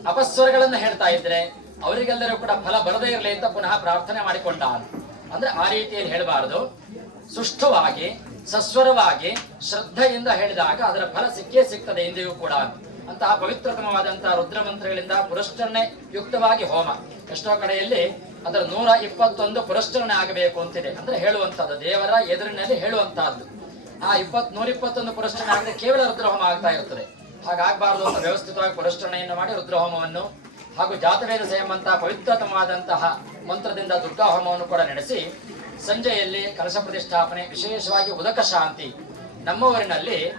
ಅಪಸ್ವರಗಳನ್ನ ಹೇಳ್ತಾ ಇದ್ರೆ, ಅವರಿಗೆಲ್ಲರೂ ಕೂಡ ಫಲ ಬರದೇ ಇರಲಿ ಅಂತ ಪುನಃ ಪ್ರಾರ್ಥನೆ ಮಾಡಿಕೊಂಡ ಅಂದ್ರೆ ಆ ರೀತಿಯಲ್ಲಿ ಹೇಳಬಾರದು. ಸುಷ್ಠವಾಗಿ ಸಸ್ವರವಾಗಿ ಶ್ರದ್ಧೆಯಿಂದ ಹೇಳಿದಾಗ ಅದರ ಫಲ ಸಿಕ್ಕೇ ಸಿಗ್ತದೆ ಇಂದಿಗೂ ಕೂಡ ಅಂತಹ ಪವಿತ್ರತಮವಾದಂತಹ ರುದ್ರ ಮಂತ್ರಗಳಿಂದ ಪುರಸ್ಕರಣೆ ಯುಕ್ತವಾಗಿ ಹೋಮ. ಎಷ್ಟೋ ಕಡೆಯಲ್ಲಿ ಅದರ ನೂರ ಇಪ್ಪತ್ತೊಂದು ಪುರಸ್ಕರಣೆ ಆಗಬೇಕು ಅಂತಿದೆ. ಅಂದ್ರೆ ಹೇಳುವಂತಹದ್ದು ದೇವರ ಎದುರಿನಲ್ಲಿ ಹೇಳುವಂತಹದ್ದು ಆ ಇಪ್ಪತ್ ನೂರ ಇಪ್ಪತ್ತೊಂದು ಪುರಸ್ಕರಣೆ ಆಗದೆ ಕೇವಲ ರುದ್ರಹೋಮ ಆಗ್ತಾ ಇರ್ತದೆ. ಹಾಗಾಗಬಾರದು ಅಂತ ವ್ಯವಸ್ಥಿತವಾಗಿ ಪುರಸ್ಕರಣೆಯನ್ನು ಮಾಡಿ ರುದ್ರಹೋಮವನ್ನು ಹಾಗೂ ಜಾತವೇದ ಸೇಮಂತಹ ಪವಿತ್ರತಮವಾದಂತಹ ಮಂತ್ರದಿಂದ ದುರ್ಗಾ ಹೋಮವನ್ನು ಕೂಡ ನಡೆಸಿ ಸಂಜೆಯಲ್ಲಿ ಕಲಸ ಪ್ರತಿಷ್ಠಾಪನೆ, ವಿಶೇಷವಾಗಿ ಉದಕ ಶಾಂತಿ. ನಮ್ಮವರಿನಲ್ಲಿ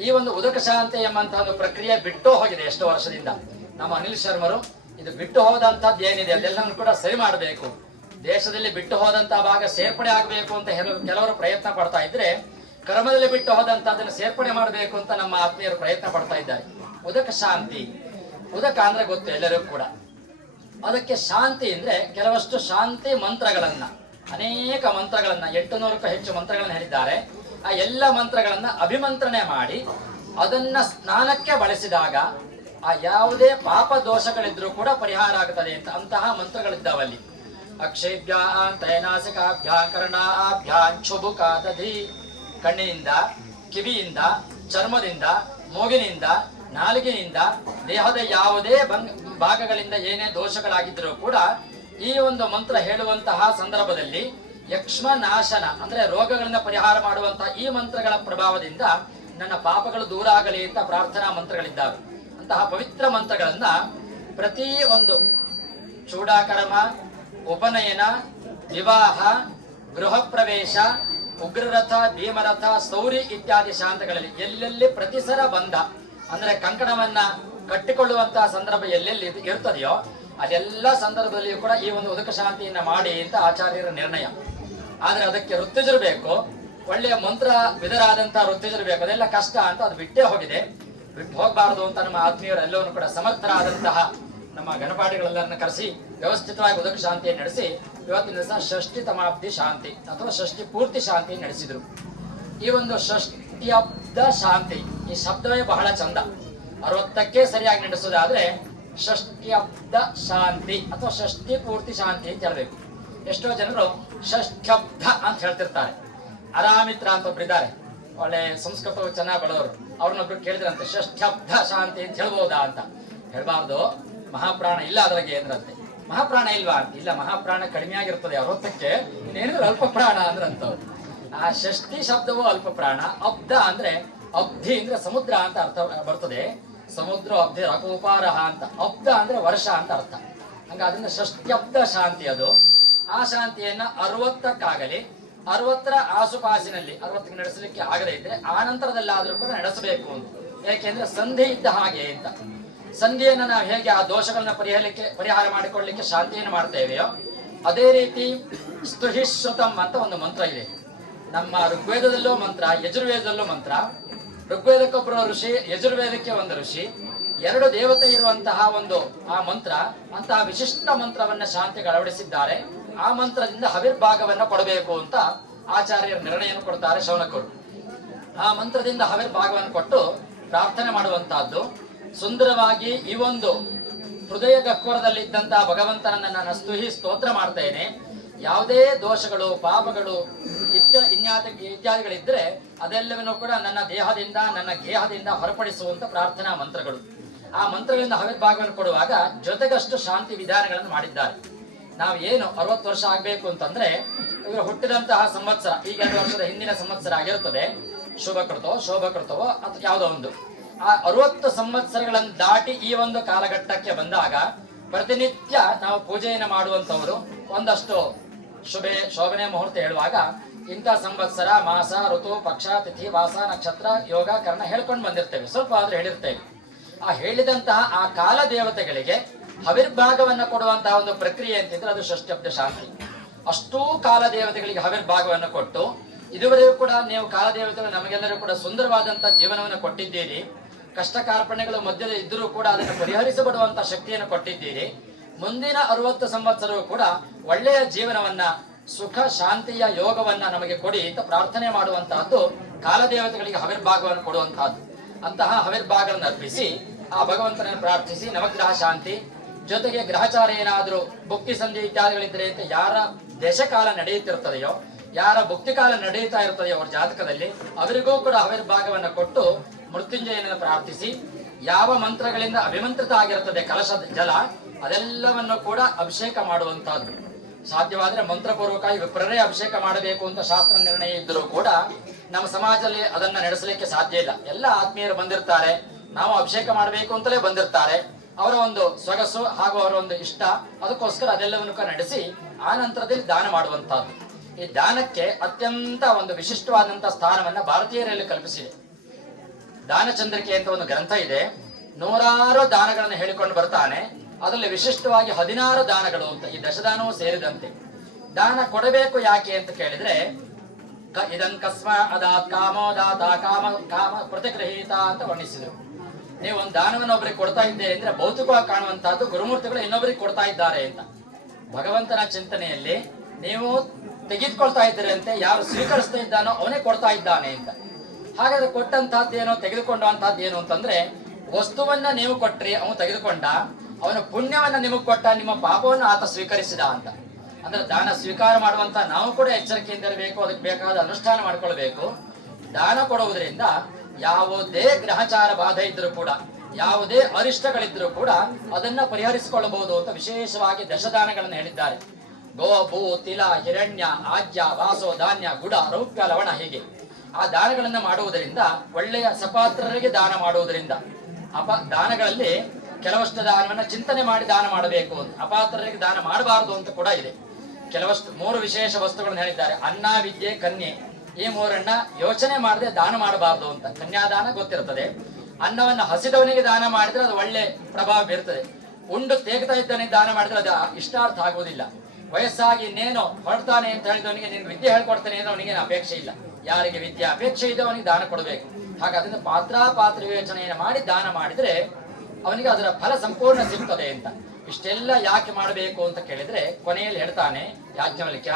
ಈ ಒಂದು ಉದಕ ಶಾಂತಿ ಎಂಬಂತಹ ಒಂದು ಪ್ರಕ್ರಿಯೆ ಬಿಟ್ಟು ಹೋಗಿದೆ ಎಷ್ಟೋ ವರ್ಷದಿಂದ. ನಮ್ಮ ಅನಿಲ್ ಶರ್ಮರು, ಇದು ಬಿಟ್ಟು ಹೋದಂತಹದ್ದು ಏನಿದೆ ಅದೆಲ್ಲವನ್ನು ಕೂಡ ಸರಿ ಮಾಡಬೇಕು. ದೇಶದಲ್ಲಿ ಬಿಟ್ಟು ಹೋದಂತಹ ಭಾಗ ಸೇರ್ಪಡೆ ಆಗಬೇಕು ಅಂತ ಕೆಲವರು ಪ್ರಯತ್ನ ಪಡ್ತಾ ಇದ್ರೆ, ಕರ್ಮದಲ್ಲಿ ಬಿಟ್ಟು ಹೋದಂತಹದನ್ನು ಸೇರ್ಪಡೆ ಮಾಡಬೇಕು ಅಂತ ನಮ್ಮ ಆತ್ಮೀಯರು ಪ್ರಯತ್ನ ಪಡ್ತಾ ಇದ್ದಾರೆ. ಉದಕ ಶಾಂತಿ. ಉದಕ ಅಂದ್ರೆ ಗೊತ್ತು ಎಲ್ಲರಿಗೂ ಕೂಡ. ಅದಕ್ಕೆ ಶಾಂತಿ ಅಂದ್ರೆ ಕೆಲವಷ್ಟು ಶಾಂತಿ ಮಂತ್ರಗಳನ್ನ. ಅನೇಕ ಮಂತ್ರಗಳನ್ನ ಎಂಟು ನೂರಕ್ಕೂ ಹೆಚ್ಚು ಮಂತ್ರಗಳನ್ನ ಹೇಳಿದ್ದಾರೆ. ಆ ಎಲ್ಲ ಮಂತ್ರಗಳನ್ನ ಅಭಿಮಂತ್ರಣೆ ಮಾಡಿ, ಅದನ್ನ ಸ್ನಾನಕ್ಕೆ ಬಳಸಿದಾಗ ಆ ಯಾವುದೇ ಪಾಪ ದೋಷಗಳಿದ್ರೂ ಕೂಡ ಪರಿಹಾರ ಆಗುತ್ತದೆ ಅಂತ ಅಂತಹ ಮಂತ್ರಗಳಿದ್ದಾವಲ್ಲಿ ಅಕ್ಷೇಭ್ಯಾಂ ತೈನಾಸಿಕಾಭ್ಯಾಂ ಕರ್ಣಾಭ್ಯಾಂ ಕ್ಷುಭುಕಾದಧಿ. ಕಣ್ಣಿನಿಂದ, ಕಿವಿಯಿಂದ, ಚರ್ಮದಿಂದ, ಮೂಗಿನಿಂದ, ನಾಲಿಗೆಯಿಂದ, ದೇಹದ ಯಾವುದೇ ಭಂಗ ಭಾಗಗಳಿಂದ ಏನೇ ದೋಷಗಳಾಗಿದ್ದರೂ ಕೂಡ ಈ ಒಂದು ಮಂತ್ರ ಹೇಳುವಂತಹ ಸಂದರ್ಭದಲ್ಲಿ ಯಕ್ಷ್ಮ ನಾಶನ ಅಂದ್ರೆ ರೋಗಗಳಿಂದ ಪರಿಹಾರ ಮಾಡುವಂತಹ ಈ ಮಂತ್ರಗಳ ಪ್ರಭಾವದಿಂದ ನನ್ನ ಪಾಪಗಳು ದೂರ ಆಗಲಿ ಅಂತ ಪ್ರಾರ್ಥನಾ ಮಂತ್ರಗಳಿದ್ದಾವೆ. ಅಂತಹ ಪವಿತ್ರ ಮಂತ್ರಗಳನ್ನ ಪ್ರತಿ ಒಂದು ಚೂಡಾಕರ್ಮ, ಉಪನಯನ, ವಿವಾಹ ಗೃಹ ಪ್ರವೇಶ ಉಗ್ರರಥ, ಭೀಮರಥ, ಸೌರಿ ಇತ್ಯಾದಿ ಶಾಂತಗಳಲ್ಲಿ ಎಲ್ಲೆಲ್ಲಿ ಪ್ರತಿಸರ ಬಂದ, ಅಂದ್ರೆ ಕಂಕಣವನ್ನ ಕಟ್ಟಿಕೊಳ್ಳುವಂತಹ ಸಂದರ್ಭ ಎಲ್ಲೆಲ್ಲಿ ಇರ್ತದೆಯೋ ಅದೆಲ್ಲ ಸಂದರ್ಭದಲ್ಲಿಯೂ ಕೂಡ ಈ ಒಂದು ಉದಕ ಶಾಂತಿಯನ್ನ ಮಾಡಿ ಅಂತ ಆಚಾರ್ಯರ ನಿರ್ಣಯ. ಆದ್ರೆ ಅದಕ್ಕೆ ವೃತ್ತಿಜರು ಬೇಕು. ಒಳ್ಳೆಯ ಮಂತ್ರ ವಿಧರಾದಂತಹ ವೃತ್ತಿಜರು ಬೇಕು. ಅದೆಲ್ಲ ಕಷ್ಟ ಅಂತ ಅದು ಬಿಟ್ಟೇ ಹೋಗಿದೆ. ಬಿಟ್ಟು ಹೋಗಬಾರದು ಅಂತ ನಮ್ಮ ಆತ್ಮೀಯರು ಎಲ್ಲವನ್ನು ಕೂಡ ಸಮರ್ಥರಾದಂತಹ ನಮ್ಮ ಗಣಪಾಠಿಗಳೆಲ್ಲರನ್ನ ಕರೆಸಿ, ವ್ಯವಸ್ಥಿತವಾಗಿ ಉದಕ ಶಾಂತಿಯನ್ನು ನಡೆಸಿ, ಇವತ್ತಿನ ದಿವಸ ಷಷ್ಠಿ ತಮಾಬ್ದಿ ಶಾಂತಿ ಅಥವಾ ಷಷ್ಠಿ ಪೂರ್ತಿ ಶಾಂತಿ ನಡೆಸಿದ್ರು. ಈ ಒಂದು ಷಷ್ಠಿಯಬ್ದ ಶಾಂತಿ, ಈ ಶಬ್ದವೇ ಬಹಳ ಚಂದ. ಅರವತ್ತಕ್ಕೆ ಸರಿಯಾಗಿ ನಡೆಸೋದಾದ್ರೆ ಷಷ್ಠಿಯಬ್ದ ಶಾಂತಿ ಅಥವಾ ಷಷ್ಠಿ ಪೂರ್ತಿ ಶಾಂತಿ ಅಂತ ಹೇಳಬೇಕು. ಎಷ್ಟೋ ಜನರು ಷಷ್ಠ್ಯಬ್ಧ ಅಂತ ಹೇಳ್ತಿರ್ತಾರೆ. ಅರಾಮಿತ್ರ ಅಂತ ಒಬ್ರು ಇದ್ದಾರೆ. ಒಳ್ಳೆ ಸಂಸ್ಕೃತವು ಚೆನ್ನಾಗಿ ಬೆಳೆದವರು ಅವ್ರನ್ನೊಬ್ರು ಕೇಳಿದ್ರಂತೆ, ಷಷ್ಠ್ಯಬ್ಧ ಶಾಂತಿ ಅಂತ ಹೇಳ್ಬೋದಾ ಅಂತ. ಹೇಳ್ಬಾರ್ದು. ಮಹಾಪ್ರಾಣ ಇಲ್ಲ ಅದ್ರಾಗೆ ಅಂದ್ರಂತೆ. ಮಹಾಪ್ರಾಣ ಇಲ್ವಾ? ಇಲ್ಲ, ಮಹಾಪ್ರಾಣ ಕಡಿಮೆ ಆಗಿರ್ತದೆ. ಅರವತ್ತಕ್ಕೆ ಇನ್ನೇನಿದ್ರು ಅಲ್ಪ ಪ್ರಾಣ ಅಂದ್ರಂತವ್ರು. ಆ ಷಷ್ಠಿ ಶಬ್ದವು ಅಲ್ಪ ಪ್ರಾಣ, ಅಬ್ಧ ಅಂದ್ರೆ ಅಬ್ಧಿ ಅಂದ್ರೆ ಸಮುದ್ರ ಅಂತ ಅರ್ಥ ಬರ್ತದೆ. ಸಮುದ್ರ ಅಬ್ಧಿ ರಕೋಪಾರಹ ಅಂತ. ಅಬ್ಧ ಅಂದ್ರೆ ವರ್ಷ ಅಂತ ಅರ್ಥ. ಹಂಗಾದ್ರಿಂದ ಷಷ್ಟ್ಯಬ್ದ ಶಾಂತಿ ಅದು. ಆ ಶಾಂತಿಯನ್ನ ಅರವತ್ತಕ್ಕಾಗಲಿ, ಅರವತ್ತರ ಆಸುಪಾಸಿನಲ್ಲಿ ಅರವತ್ತಕ್ಕೆ ನಡೆಸಲಿಕ್ಕೆ ಆಗದೇ ಇದ್ರೆ ಆ ನಂತರದಲ್ಲಾದ್ರೂ ಕೂಡ ನಡೆಸಬೇಕು ಅಂತ. ಯಾಕೆಂದ್ರೆ ಸಂಧಿ ಇದ್ದ ಹಾಗೆ ಅಂತ. ಸಂಧಿಯನ್ನ ನಾವು ಹೇಗೆ ಆ ದೋಷಗಳನ್ನ ಪರಿಹರಿಕೆ ಪರಿಹಾರ ಮಾಡಿಕೊಳ್ಳಲಿಕ್ಕೆ ಶಾಂತಿಯನ್ನು ಮಾಡ್ತೇವೆಯೋ ಅದೇ ರೀತಿ ಸ್ತುಹಿಶ್ವತಂ ಅಂತ ಒಂದು ಮಂತ್ರ ಇದೆ. ನಮ್ಮ ಋಗ್ವೇದದಲ್ಲೂ ಮಂತ್ರ, ಯಜುರ್ವೇದದಲ್ಲೂ ಮಂತ್ರ ಋಗ್ವೇದಕ್ಕೊಬ್ಬರು ಋಷಿ, ಯಜುರ್ವೇದಕ್ಕೆ ಒಂದು ಋಷಿ. ಎರಡು ದೇವತೆ ಇರುವಂತಹ ಒಂದು ಆ ಮಂತ್ರ, ಅಂತಹ ವಿಶಿಷ್ಟ ಮಂತ್ರವನ್ನ ಶಾಂತಿಗೆ ಅಳವಡಿಸಿದ್ದಾರೆ. ಆ ಮಂತ್ರದಿಂದ ಹವಿರ್ಭಾಗವನ್ನ ಕೊಡಬೇಕು ಅಂತ ಆಚಾರ್ಯರು ನಿರ್ಣಯವನ್ನು ಕೊಡ್ತಾರೆ ಶೌನಕರು. ಆ ಮಂತ್ರದಿಂದ ಹವಿರ್ಭಾಗವನ್ನು ಕೊಟ್ಟು ಪ್ರಾರ್ಥನೆ ಮಾಡುವಂತಹದ್ದು. ಸುಂದರವಾಗಿ ಈ ಒಂದು ಹೃದಯ ಗಹ್ವರದಲ್ಲಿದ್ದಂತಹ ಭಗವಂತನನ್ನ ನಾನು ಸ್ತುಹಿ ಸ್ತೋತ್ರ ಮಾಡ್ತೇನೆ ಯಾವುದೇ ದೋಷಗಳು, ಪಾಪಗಳು ಇನ್ಯಾದಿ ಇತ್ಯಾದಿಗಳಿದ್ರೆ ಅದೆಲ್ಲವನ್ನೂ ಕೂಡ ನನ್ನ ದೇಹದಿಂದ, ನನ್ನ ಗೇಹದಿಂದ ಹೊರಪಡಿಸುವಂತ ಪ್ರಾರ್ಥನಾ ಮಂತ್ರಗಳು. ಆ ಮಂತ್ರಗಳಿಂದ ಹವಿರ್ಭಾಗವನ್ನು ಕೊಡುವಾಗ ಜೊತೆಗಷ್ಟು ಶಾಂತಿ ವಿಧಾನಗಳನ್ನು ಮಾಡಿದ್ದಾರೆ. ನಾವು ಏನು ಅರವತ್ತು ವರ್ಷ ಆಗ್ಬೇಕು ಅಂತಂದ್ರೆ, ಇವರು ಹುಟ್ಟಿದಂತಹ ಸಂವತ್ಸರ, ಈಗ ಎರಡು ವರ್ಷದ ಹಿಂದಿನ ಸಂವತ್ಸರ ಆಗಿರುತ್ತದೆ. ಶುಭಕೃತವೋ ಶೋಭಕೃತವೋ ಅಥವಾ ಯಾವುದೋ ಒಂದು. ಆ ಅರವತ್ತು ಸಂವತ್ಸರಗಳನ್ನು ದಾಟಿ ಈ ಒಂದು ಕಾಲಘಟ್ಟಕ್ಕೆ ಬಂದಾಗ ಪ್ರತಿನಿತ್ಯ ನಾವು ಪೂಜೆಯನ್ನು ಮಾಡುವಂತವರು ಒಂದಷ್ಟು ಶುಭೆ ಶೋಭನೆ ಮುಹೂರ್ತ ಹೇಳುವಾಗ ಇಂಥ ಸಂವತ್ಸರ ಮಾಸ, ಋತು, ಪಕ್ಷ, ತಿಥಿ, ವಾಸ, ನಕ್ಷತ್ರ, ಯೋಗ, ಕರ್ಣ ಹೇಳ್ಕೊಂಡು ಬಂದಿರ್ತೇವೆ. ಸ್ವಲ್ಪ ಆದ್ರೆ ಹೇಳಿರ್ತೇವೆ ಆ ಹೇಳಿದಂತಹ ಆ ಕಾಲ ದೇವತೆಗಳಿಗೆ ಹವಿರ್ಭಾಗವನ್ನು ಕೊಡುವಂತಹ ಒಂದು ಪ್ರಕ್ರಿಯೆ ಅಂತಿದ್ರೆ ಅದು ಷಷ್ಠಬ್ದ ಶಾಂತಿ ಅಷ್ಟೂ ಕಾಲ ದೇವತೆಗಳಿಗೆ ಹವಿರ್ಭಾಗವನ್ನು ಕೊಟ್ಟು, ಇದುವರೆಗೂ ಕೂಡ ನೀವು ಕಾಲ ದೇವತೆಗಳು ನಮಗೆಲ್ಲರೂ ಕೂಡ ಸುಂದರವಾದಂತಹ ಜೀವನವನ್ನು ಕೊಟ್ಟಿದ್ದೀರಿ. ಕಷ್ಟ ಕಾರ್ಪಣ್ಯಗಳು ಮಧ್ಯದ ಇದ್ದರೂ ಕೂಡ ಅದನ್ನು ಪರಿಹರಿಸಬಡುವಂತಹ ಶಕ್ತಿಯನ್ನು ಕೊಟ್ಟಿದ್ದೀರಿ. ಮುಂದಿನ ಅರವತ್ತು ಸಂವತ್ಸರವೂ ಕೂಡ ಒಳ್ಳೆಯ ಜೀವನವನ್ನ ಸುಖ ಶಾಂತಿಯ ಯೋಗವನ್ನ ನಮಗೆ ಕೊಡಿ ಅಂತ ಪ್ರಾರ್ಥನೆ ಮಾಡುವಂತಹದ್ದು ಕಾಲದೇವತೆಗಳಿಗೆ ಹವಿರ್ಭಾಗವನ್ನು ಕೊಡುವಂತಹದ್ದು. ಅಂತಹ ಹವಿರ್ಭಾಗಗಳನ್ನು ಅರ್ಪಿಸಿ, ಆ ಭಗವಂತನನ್ನು ಪ್ರಾರ್ಥಿಸಿ, ನವಗ್ರಹ ಶಾಂತಿ, ಜೊತೆಗೆ ಗ್ರಹಚಾರ ಏನಾದರೂ ಭುಕ್ತಿ ಸಂಧಿ ಇತ್ಯಾದಿಗಳಿದ್ರೆ ಅಂತ ಯಾರ ದೇಶಕಾಲ ನಡೆಯುತ್ತಿರುತ್ತದೆಯೋ, ಯಾರ ಭುಕ್ತಿ ಕಾಲ ನಡೆಯುತ್ತಾ ಇರ್ತದೆಯೋ ಅವ್ರ ಜಾತಕದಲ್ಲಿ, ಅವರಿಗೂ ಕೂಡ ಹವಿರ್ಭಾಗವನ್ನು ಕೊಟ್ಟು ಮೃತ್ಯುಂಜಯನನ್ನು ಪ್ರಾರ್ಥಿಸಿ, ಯಾವ ಮಂತ್ರಗಳಿಂದ ಅಭಿಮಂತ್ರಿತ ಆಗಿರುತ್ತದೆ ಕಲಶದ ಜಲ ಅದೆಲ್ಲವನ್ನು ಕೂಡ ಅಭಿಷೇಕ ಮಾಡುವಂತಹದ್ದು. ಸಾಧ್ಯವಾದ್ರೆ ಮಂತ್ರಪೂರ್ವಕವಾಗಿ ವಿಪ್ರರೇ ಅಭಿಷೇಕ ಮಾಡಬೇಕು ಅಂತ ಶಾಸ್ತ್ರ ನಿರ್ಣಯ ಇದ್ದರೂ ಕೂಡ ನಮ್ಮ ಸಮಾಜದಲ್ಲಿ ಅದನ್ನ ನಡೆಸಲಿಕ್ಕೆ ಸಾಧ್ಯ ಇಲ್ಲ. ಎಲ್ಲ ಆತ್ಮೀಯರು ಬಂದಿರ್ತಾರೆ. ನಾವು ಅಭಿಷೇಕ ಮಾಡಬೇಕು ಅಂತಲೇ ಬಂದಿರ್ತಾರೆ. ಅವರ ಒಂದು ಸೊಗಸು ಹಾಗೂ ಅವರ ಒಂದು ಇಷ್ಟ, ಅದಕ್ಕೋಸ್ಕರ ಅದೆಲ್ಲವನ್ನು ನಡೆಸಿ ಆ ನಂತರದಲ್ಲಿ ದಾನ ಮಾಡುವಂತಹದ್ದು ಈ ದಾನಕ್ಕೆ ಅತ್ಯಂತ ಒಂದು ವಿಶಿಷ್ಟವಾದಂತಹ ಸ್ಥಾನವನ್ನ ಭಾರತೀಯರಲ್ಲಿ ಕಲ್ಪಿಸಿದೆ. ದಾನಚಂದ್ರಿಕೆ ಅಂತ ಒಂದು ಗ್ರಂಥ ಇದೆ. ನೂರಾರು ದಾನಗಳನ್ನು ಹೇಳಿಕೊಂಡು ಬರ್ತಾನೆ. ಅದರಲ್ಲಿ ವಿಶಿಷ್ಟವಾಗಿ ಹದಿನಾರು ದಾನಗಳು ಅಂತ ಈ ದಶದಾನವೂ ಸೇರಿದಂತೆ. ದಾನ ಕೊಡಬೇಕು ಯಾಕೆ ಅಂತ ಕೇಳಿದ್ರೆ ಇದನ್ ಕಸ್ಮ ಅದಾತ್ ಕಾಮೋದಾತ ಕಾಮ ಕಾಮ ಪ್ರತಿಗ್ರಹೀತ ಅಂತ ವರ್ಣಿಸಿದರು. ನೀವು ಒಂದು ದಾನವನ್ನು ಒಬ್ಬರಿಗೆ ಕೊಡ್ತಾ ಇದ್ದೆ ಅಂದ್ರೆ ಭೌತಿಕವಾಗಿ ಕಾಣುವಂತಹದ್ದು ಗುರುಮೂರ್ತಿಗಳು ಇನ್ನೊಬ್ಬರಿಗೆ ಕೊಡ್ತಾ ಇದ್ದಾರೆ ಅಂತ. ಭಗವಂತನ ಚಿಂತನೆಯಲ್ಲಿ ನೀವು ತೆಗೆದುಕೊಳ್ತಾ ಇದ್ದೀರಂತೆ, ಯಾರು ಸ್ವೀಕರಿಸ್ತಾ ಇದ್ದಾನೋ ಅವನೇ ಕೊಡ್ತಾ ಇದ್ದಾನೆ ಅಂತ. ಹಾಗಾದ್ರೆ ಕೊಟ್ಟಂತಹದ್ದೇನು ತೆಗೆದುಕೊಂಡಂತಹದ್ದು ಏನು ಅಂತಂದ್ರೆ, ವಸ್ತುವನ್ನ ನೀವು ಕೊಟ್ರಿ, ಅವನು ತೆಗೆದುಕೊಂಡ ಅವನ ಪುಣ್ಯವನ್ನ ನಿಮಗೆ ಕೊಟ್ಟ, ನಿಮ್ಮ ಪಾಪವನ್ನು ಆತ ಸ್ವೀಕರಿಸಿದ ಅಂತ. ಅಂದ್ರೆ ದಾನ ಸ್ವೀಕಾರ ಮಾಡುವಂತ ನಾವು ಕೂಡ ಎಚ್ಚರಿಕೆಯಿಂದ ಇರಬೇಕು, ಅದಕ್ಕೆ ಬೇಕಾದ ಅನುಷ್ಠಾನ ಮಾಡ್ಕೊಳ್ಬೇಕು. ದಾನ ಕೊಡುವುದರಿಂದ ಯಾವುದೇ ಗ್ರಹಚಾರ ಬಾಧೆ ಇದ್ರೂ ಕೂಡ, ಯಾವುದೇ ಅರಿಷ್ಟಗಳಿದ್ರೂ ಕೂಡ ಅದನ್ನ ಪರಿಹರಿಸಿಕೊಳ್ಳಬಹುದು ಅಂತ ವಿಶೇಷವಾಗಿ ದಶದಾನಗಳನ್ನು ಹೇಳಿದ್ದಾರೆ. ಗೋ ಭೂ ತಿಲ, ಹಿರಣ್ಯ, ಆಜ್ಯ, ವಾಸೋ, ಧಾನ್ಯ, ಗುಡ, ರೌಪ್ಯ, ಲವಣ ಹೀಗೆ. ಆ ದಾನಗಳನ್ನ ಮಾಡುವುದರಿಂದ ಒಳ್ಳೆಯ ಸಪಾತ್ರರಿಗೆ ದಾನ ಮಾಡುವುದರಿಂದ. ಅಪ ದಾನಗಳಲ್ಲಿ ಕೆಲವಷ್ಟು ದಾನವನ್ನ ಚಿಂತನೆ ಮಾಡಿ ದಾನ ಮಾಡಬೇಕು ಅಂತ. ಅಪಾತ್ರರಿಗೆ ದಾನ ಮಾಡಬಾರದು ಅಂತ ಕೂಡ ಇದೆ. ಕೆಲವಷ್ಟು ಮೂರು ವಿಶೇಷ ವಸ್ತುಗಳನ್ನು ಹೇಳಿದ್ದಾರೆ. ಅನ್ನ, ವಿದ್ಯೆ, ಕನ್ಯೆ. ಈ ಮೂರನ್ನ ಯೋಚನೆ ಮಾಡದೆ ದಾನ ಮಾಡಬಾರದು ಅಂತ. ಕನ್ಯಾದಾನ ಗೊತ್ತಿರ್ತದೆ ಅನ್ನವನ್ನು ಹಸಿದವನಿಗೆ ದಾನ ಮಾಡಿದ್ರೆ ಅದು ಒಳ್ಳೆ ಪ್ರಭಾವ ಬೀರ್ತದೆ. ಉಂಡು ತೇಗ್ತಾ ಇದ್ದವನಿಗೆ ದಾನ ಮಾಡಿದ್ರೆ ಅದು ಇಷ್ಟಾರ್ಥ ಆಗುವುದಿಲ್ಲ. ವಯಸ್ಸಾಗಿ ಇನ್ನೇನೋ ಹೊರಡ್ತಾನೆ ಅಂತ ಹೇಳಿದವನಿಗೆ, ನಿನ್ಗೆ ವಿದ್ಯೆ ಹೇಳ್ಕೊಡ್ತಾನೆ ಅಂದ್ರೆ ಅವನಿಗೇನು ಅಪೇಕ್ಷೆ ಇಲ್ಲ. ಯಾರಿಗೆ ವಿದ್ಯೆ ಅಪೇಕ್ಷೆ ಇದೆ ಅವನಿಗೆ ದಾನ ಕೊಡಬೇಕು. ಹಾಗಾದ್ರಿಂದ ಪಾತ್ರ ಪಾತ್ರ ವಿವೇಚನೆಯನ್ನು ಮಾಡಿ ದಾನ ಮಾಡಿದ್ರೆ ಅವನಿಗೆ ಅದರ ಫಲ ಸಂಪೂರ್ಣ ಸಿಗ್ತದೆ ಅಂತ. ಇಷ್ಟೆಲ್ಲ ಯಾಕೆ ಮಾಡಬೇಕು ಅಂತ ಕೇಳಿದ್ರೆ ಕೊನೆಯಲ್ಲಿ ಹೇಳ್ತಾನೆ, ಯಾಜ್ಞವಲ್ಕ್ಯ,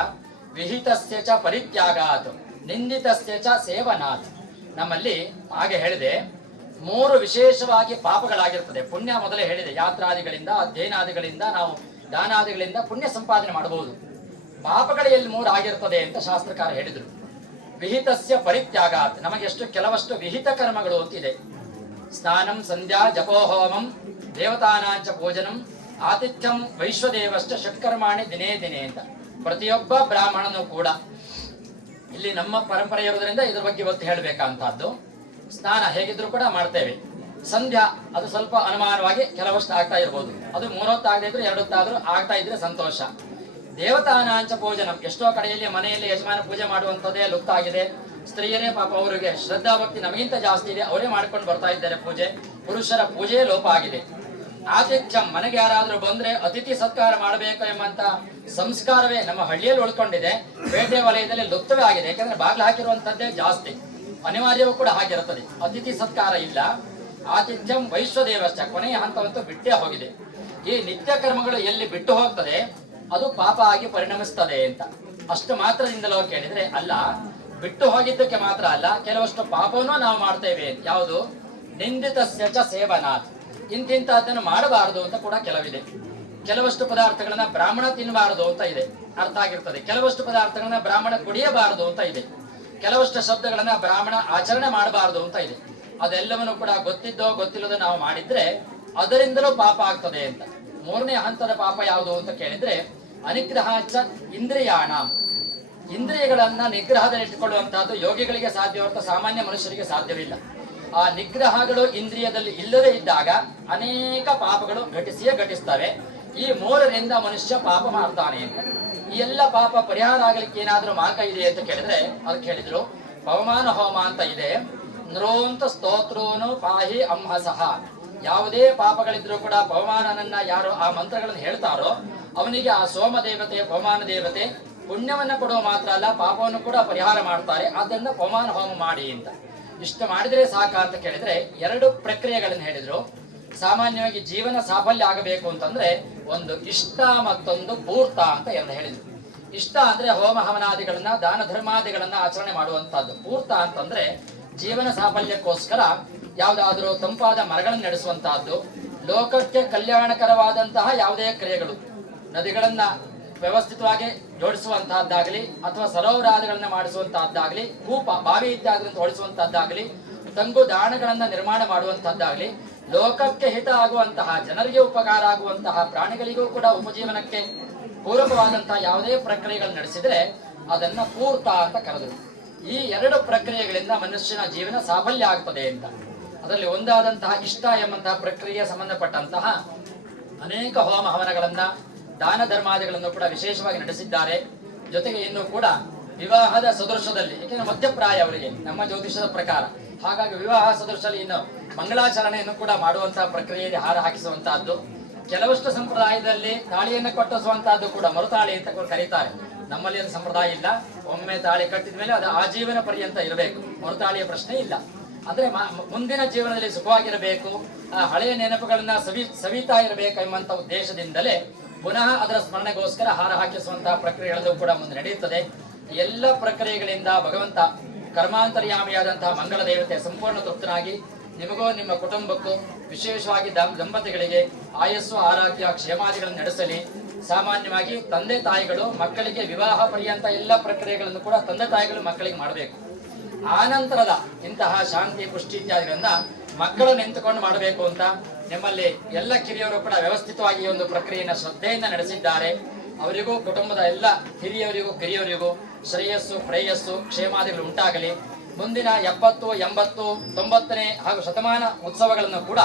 ವಿಹಿತಸ್ಯ ಚ ಪರಿತ್ಯಾಗಾತ್, ನಿಂದಿತಸ್ಯ ಚ ಸೇವನಾತ್. ನಮ್ಮಲ್ಲಿ ಹಾಗೆ ಹೇಳಿದೆ, ಮೂರು ವಿಶೇಷವಾಗಿ ಪಾಪಗಳಾಗಿರ್ತದೆ. ಪುಣ್ಯ ಮೊದಲೇ ಹೇಳಿದೆ, ಯಾತ್ರಾದಿಗಳಿಂದ, ಅಧ್ಯಯನಾದಿಗಳಿಂದ, ನಾವು ದಾನಾದಿಗಳಿಂದ ಪುಣ್ಯ ಸಂಪಾದನೆ ಮಾಡಬಹುದು. ಪಾಪಗಳ ಎಲ್ಲಿ ಮೂರು ಆಗಿರ್ತದೆ ಅಂತ ಶಾಸ್ತ್ರಕಾರ ಹೇಳಿದ್ರು. ವಿಹಿತಸ್ಯ ಪರಿತ್ಯಾಗಾತ್. ನಮಗೆ ಎಷ್ಟು ಕೆಲವಷ್ಟು ವಿಹಿತ ಕರ್ಮಗಳು ಅಂತಿದೆ. ಸ್ನಾನಂ ಸಂಧ್ಯಾ ಜಪೋಹೋಮಂ, ದೇವತಾನಾಂಚ ಭೋಜನಂ ಆತಿಥ್ಯಂ ವೈಶ್ವದೇವಶ್ಚ ಷಟ್ಕರ್ಮಾಣಿ ದಿನೇ ದಿನೇ ಅಂತ. ಪ್ರತಿಯೊಬ್ಬ ಬ್ರಾಹ್ಮಣನು ಕೂಡ ಇಲ್ಲಿ ನಮ್ಮ ಪರಂಪರೆ ಇರೋದ್ರಿಂದ ಇದ್ರ ಬಗ್ಗೆ ಇವತ್ತು ಹೇಳಬೇಕಂತಹದ್ದು ಸ್ನಾನ ಹೇಗಿದ್ರು ಕೂಡ ಮಾಡ್ತೇವೆ. ಸಂಧ್ಯಾ, ಅದು ಸ್ವಲ್ಪ ಅನುಮಾನವಾಗಿ ಕೆಲವಷ್ಟು ಆಗ್ತಾ ಇರ್ಬೋದು. ಅದು ಮೂರೊತ್ತು ಆಗದೆ ಇದ್ರು ಎರಡೊತ್ತಾದ್ರೂ ಆಗ್ತಾ ಇದ್ರೆ ಸಂತೋಷ. ದೇವತಾನಾಂಚ ಭೋಜನಂ ಎಷ್ಟೋ ಕಡೆಯಲ್ಲಿ ಮನೆಯಲ್ಲಿ ಯಜಮಾನ ಪೂಜೆ ಮಾಡುವಂಥದ್ದೇ ಲುಪ್ತಾಗಿದೆ. ಸ್ತ್ರೀಯರೇ ಪಾಪ ಅವರಿಗೆ ಶ್ರದ್ಧಾ ಭಕ್ತಿ ನಮಗಿಂತ ಜಾಸ್ತಿ ಇದೆ. ಅವರೇ ಮಾಡ್ಕೊಂಡು ಬರ್ತಾ ಇದ್ದಾರೆ ಪೂಜೆ. ಪುರುಷರ ಪೂಜೆಯೇ ಲೋಪ ಆಗಿದೆ. ಆತಿಥ್ಯ ಮನೆಗೆ ಯಾರಾದ್ರೂ ಬಂದ್ರೆ ಅತಿಥಿ ಸತ್ಕಾರ ಮಾಡಬೇಕು ಎಂಬಂತ ಸಂಸ್ಕಾರವೇ ನಮ್ಮ ಹಳ್ಳಿಯಲ್ಲಿ ಉಳ್ಕೊಂಡಿದೆ. ಬೇಟೆ ವಲಯದಲ್ಲಿ ಲುಪ್ತವೇ ಆಗಿದೆ. ಯಾಕಂದ್ರೆ ಬಾಗಿಲು ಹಾಕಿರುವಂತದ್ದೇ ಜಾಸ್ತಿ. ಅನಿವಾರ್ಯವೂ ಕೂಡ ಹಾಗಿರುತ್ತದೆ. ಅತಿಥಿ ಸತ್ಕಾರ ಇಲ್ಲ. ಆತಿಥ್ಯಂ ವೈಶ್ವದೇವಶ್ಚ. ಕೊನೆಯ ಹಂತವಂತೂ ಬಿಟ್ಟೇ ಹೋಗಿದೆ. ಈ ನಿತ್ಯ ಕರ್ಮಗಳು ಎಲ್ಲಿ ಬಿಟ್ಟು ಹೋಗ್ತದೆ, ಅದು ಪಾಪ ಆಗಿ ಪರಿಣಮಿಸ್ತದೆ ಅಂತ. ಅಷ್ಟು ಮಾತ್ರದಿಂದಲೋ ಕೇಳಿದ್ರೆ, ಅಲ್ಲ ಬಿಟ್ಟು ಹೋಗಿದ್ದಕ್ಕೆ ಮಾತ್ರ ಅಲ್ಲ, ಕೆಲವಷ್ಟು ಪಾಪವನ್ನು ನಾವು ಮಾಡ್ತೇವೆ. ಯಾವುದು? ನಿಂದಿತ ಚ ಸೇವನಾಥ್ ಇಂತಿಂತಹದ್ದನ್ನು ಮಾಡಬಾರದು ಅಂತ ಕೂಡ ಕೆಲವಿದೆ. ಕೆಲವಷ್ಟು ಪದಾರ್ಥಗಳನ್ನ ಬ್ರಾಹ್ಮಣ ತಿನ್ನಬಾರದು ಅಂತ ಇದೆ. ಅರ್ಥ ಆಗಿರ್ತದೆ. ಕೆಲವಷ್ಟು ಪದಾರ್ಥಗಳನ್ನ ಬ್ರಾಹ್ಮಣ ಕುಡಿಯಬಾರದು ಅಂತ ಇದೆ. ಕೆಲವಷ್ಟು ಶಬ್ದಗಳನ್ನ ಬ್ರಾಹ್ಮಣ ಆಚರಣೆ ಮಾಡಬಾರದು ಅಂತ ಇದೆ. ಅದೆಲ್ಲವನ್ನು ಕೂಡ ಗೊತ್ತಿದ್ದೋ ಗೊತ್ತಿಲ್ಲದೋ ನಾವು ಮಾಡಿದ್ರೆ ಅದರಿಂದಲೂ ಪಾಪ ಆಗ್ತದೆ ಅಂತ. ಮೂರನೇ ಹಂತದ ಪಾಪ ಯಾವುದು ಅಂತ ಕೇಳಿದ್ರೆ, ಅನಿಗ್ರಹ ಚ ಇಂದ್ರಿಯಾಣ. ಇಂದ್ರಿಯಗಳನ್ನ ನಿಗ್ರಹದಲ್ಲಿಟ್ಟುಕೊಳ್ಳುವಂತಹದ್ದು ಯೋಗಿಗಳಿಗೆ ಸಾಧ್ಯ ಸಾಮಾನ್ಯ ಮನುಷ್ಯರಿಗೆ ಸಾಧ್ಯವಿಲ್ಲ. ಆ ನಿಗ್ರಹಗಳು ಇಂದ್ರಿಯದಲ್ಲಿ ಇಲ್ಲದೆ ಇದ್ದಾಗ ಅನೇಕ ಪಾಪಗಳು ಘಟಿಸಿಯೇ ಘಟಿಸ್ತವೆ. ಈ ಮೂರರಿಂದ ಮನುಷ್ಯ ಪಾಪ ಮಾಡ್ತಾನೆ ಈ ಎಲ್ಲ ಪಾಪ ಪರಿಹಾರ ಆಗಲಿಕ್ಕೆ ಏನಾದ್ರೂ ಮಾರ್ಗ ಇದೆ ಅಂತ ಕೇಳಿದ್ರೆ ಅದಕ್ಕೆ ಹೇಳಿದ್ರು ಪವಮಾನ ಹೋಮ ಅಂತ ಇದೆ. ನೃಂತ ಸ್ತೋತ್ರೋನು ಪಾಹಿ ಅಂಹಸಃ. ಯಾವುದೇ ಪಾಪಗಳಿದ್ರೂ ಕೂಡ ಪವಮಾನನನ್ನ ಯಾರು ಆ ಮಂತ್ರಗಳನ್ನು ಹೇಳ್ತಾರೋ ಅವನಿಗೆ ಆ ಸೋಮ ದೇವತೆ ಪವಮಾನ ದೇವತೆ ಪುಣ್ಯವನ್ನ ಕೊಡುವ ಮಾತ್ರ ಅಲ್ಲ, ಪಾಪವನ್ನು ಕೂಡ ಪರಿಹಾರ ಮಾಡ್ತಾರೆ. ಆದ್ದರಿಂದ ಪವಮಾನ ಹೋಮ ಮಾಡಿ ಅಂತ. ಇಷ್ಟು ಮಾಡಿದರೆ ಸಾಕ ಅಂತ ಕೇಳಿದ್ರೆ ಎರಡು ಪ್ರಕ್ರಿಯೆಗಳನ್ನು ಹೇಳಿದ್ರು. ಸಾಮಾನ್ಯವಾಗಿ ಜೀವನ ಸಾಫಲ್ಯ ಆಗಬೇಕು ಅಂತಂದ್ರೆ ಒಂದು ಇಷ್ಟ ಮತ್ತೊಂದು ಪೂರ್ತ ಅಂತ ಎರಡು ಹೇಳಿದರು. ಇಷ್ಟ ಅಂದ್ರೆ ಹೋಮ ಹವನಾದಿಗಳನ್ನ, ದಾನ ಧರ್ಮಾದಿಗಳನ್ನ ಆಚರಣೆ ಮಾಡುವಂತಹದ್ದು. ಪೂರ್ತ ಅಂತಂದ್ರೆ ಜೀವನ ಸಾಫಲ್ಯಕ್ಕೋಸ್ಕರ ಯಾವುದಾದರೂ ತಂಪಾದ ಮರಗಳನ್ನು ನಡೆಸುವಂತಹದ್ದು. ಲೋಕಕ್ಕೆ ಕಲ್ಯಾಣಕರವಾದಂತಹ ಯಾವುದೇ ಕ್ರಿಯೆಗಳು. ನದಿಗಳನ್ನ ವ್ಯವಸ್ಥಿತವಾಗಿ ಜೋಡಿಸುವಂತಹದ್ದಾಗಲಿ ಅಥವಾ ಸರೋವರಾದಿಗಳನ್ನ ಮಾಡಿಸುವಂತಹದ್ದಾಗಲಿ ಕೂಪ ಬಾವಿ ಇದ್ದಾಗಲಿಂದ ಹೊಡಿಸುವಂತಹದ್ದಾಗಲಿ ತಂಗು ದಾಣಗಳನ್ನ ನಿರ್ಮಾಣ ಮಾಡುವಂತಹದ್ದಾಗಲಿ, ಲೋಕಕ್ಕೆ ಹಿತ ಆಗುವಂತಹ, ಜನರಿಗೆ ಉಪಕಾರ ಆಗುವಂತಹ ಪ್ರಾಣಿಗಳಿಗೂ ಕೂಡ ಉಪಜೀವನಕ್ಕೆ ಪೂರಕವಾದಂತಹ ಯಾವುದೇ ಪ್ರಕ್ರಿಯೆಗಳು ನಡೆಸಿದ್ರೆ ಅದನ್ನ ಪೂರ್ತ ಅಂತ ಕರೆದರು. ಈ ಎರಡು ಪ್ರಕ್ರಿಯೆಗಳಿಂದ ಮನುಷ್ಯನ ಜೀವನ ಸಾಫಲ್ಯ ಆಗ್ತದೆ ಅಂತ. ಅದರಲ್ಲಿ ಒಂದಾದಂತಹ ಇಷ್ಟ ಎಂಬಂತಹ ಪ್ರಕ್ರಿಯೆ ಸಂಬಂಧಪಟ್ಟಂತಹ ಅನೇಕ ಹೋಮ ಹವನಗಳನ್ನ ದಾನ ಧರ್ಮಾದಿಗಳನ್ನು ಕೂಡ ವಿಶೇಷವಾಗಿ ನಡೆಸಿದ್ದಾರೆ. ಜೊತೆಗೆ ಇನ್ನು ಕೂಡ ವಿವಾಹದ ಸದೃಶದಲ್ಲಿ, ಏಕೆಂದ್ರೆ ಮಧ್ಯಪ್ರಾಯ ಅವರಿಗೆ, ನಮ್ಮ ಜ್ಯೋತಿಷದ ಪ್ರಕಾರ. ಹಾಗಾಗಿ ವಿವಾಹ ಸದೃಶದಲ್ಲಿ ಇನ್ನು ಮಂಗಳಾಚರಣೆಯನ್ನು ಕೂಡ ಮಾಡುವಂತಹ ಪ್ರಕ್ರಿಯೆಯಲ್ಲಿ ಹಾರ ಹಾಕಿಸುವಂತಹದ್ದು ಕೆಲವಷ್ಟು ಸಂಪ್ರದಾಯದಲ್ಲಿ ತಾಳಿಯನ್ನು ಕಟ್ಟಿಸುವಂತಹದ್ದು ಕೂಡ ಮರುತಾಳಿ ಅಂತ ಕರೀತಾರೆ. ನಮ್ಮಲ್ಲಿ ಅದು ಸಂಪ್ರದಾಯ ಇಲ್ಲ. ಒಮ್ಮೆ ತಾಳಿ ಕಟ್ಟಿದ ಮೇಲೆ ಅದು ಆಜೀವನ ಪರ್ಯಂತ ಇರಬೇಕು. ಮರುತಾಳಿಯ ಪ್ರಶ್ನೆ ಇಲ್ಲ. ಅಂದ್ರೆ ಮುಂದಿನ ಜೀವನದಲ್ಲಿ ಸುಖವಾಗಿರಬೇಕು, ಆ ಹಳೆಯ ನೆನಪುಗಳನ್ನ ಸವಿ, ಸವಿತಾ ಇರಬೇಕು ಎಂಬಂತ ಉದ್ದೇಶದಿಂದಲೇ ಪುನಃ ಅದರ ಸ್ಮರಣೆಗೋಸ್ಕರ ಹಾರ ಹಾಕಿಸುವಂತಹ ಪ್ರಕ್ರಿಯೆಗಳು ಕೂಡ ಮುಂದೆ ನಡೆಯುತ್ತದೆ. ಎಲ್ಲ ಪ್ರಕ್ರಿಯೆಗಳಿಂದ ಭಗವಂತ ಕರ್ಮಾಂತರ್ಯಾಮಿಯಾದಂತಹ ಮಂಗಳ ದೇವತೆ ಸಂಪೂರ್ಣ ತೃಪ್ತನಾಗಿ ನಿಮಗೂ ನಿಮ್ಮ ಕುಟುಂಬಕ್ಕೂ ವಿಶೇಷವಾಗಿ ದಂಪತಿಗಳಿಗೆ ಆಯಸ್ಸು ಆರೋಗ್ಯ ಕ್ಷೇಮಾದಿಗಳನ್ನು ನಡೆಸಲಿ. ಸಾಮಾನ್ಯವಾಗಿ ತಂದೆ ತಾಯಿಗಳು ಮಕ್ಕಳಿಗೆ ವಿವಾಹ ಪರ್ಯಂತ ಎಲ್ಲ ಪ್ರಕ್ರಿಯೆಗಳನ್ನು ಕೂಡ ತಂದೆ ತಾಯಿಗಳು ಮಕ್ಕಳಿಗೆ ಮಾಡಬೇಕು. ಆನಂತರದ ಇಂತಹ ಶಾಂತಿ, ಪುಷ್ಟಿ ಇತ್ಯಾದಿಗಳನ್ನ ಮಕ್ಕಳು ನಿಂತುಕೊಂಡು ಮಾಡಬೇಕು ಅಂತ ನಿಮ್ಮಲ್ಲಿ ಎಲ್ಲ ಕಿರಿಯವರು ಕೂಡ ವ್ಯವಸ್ಥಿತವಾಗಿ ಒಂದು ಪ್ರಕ್ರಿಯೆಯನ್ನು ಶ್ರದ್ಧೆಯಿಂದ ನಡೆಸಿದ್ದಾರೆ. ಅವರಿಗೂ, ಕುಟುಂಬದ ಎಲ್ಲ ಹಿರಿಯವರಿಗೂ, ಕಿರಿಯವರಿಗೂ ಶ್ರೇಯಸ್ಸು, ಪ್ರೇಯಸ್ಸು, ಕ್ಷೇಮಾದಿಗಳು ಉಂಟಾಗಲಿ. ಮುಂದಿನ ಎಪ್ಪತ್ತು, ಎಂಬತ್ತು, ತೊಂಬತ್ತನೇ ಹಾಗೂ ಶತಮಾನ ಉತ್ಸವಗಳನ್ನು ಕೂಡ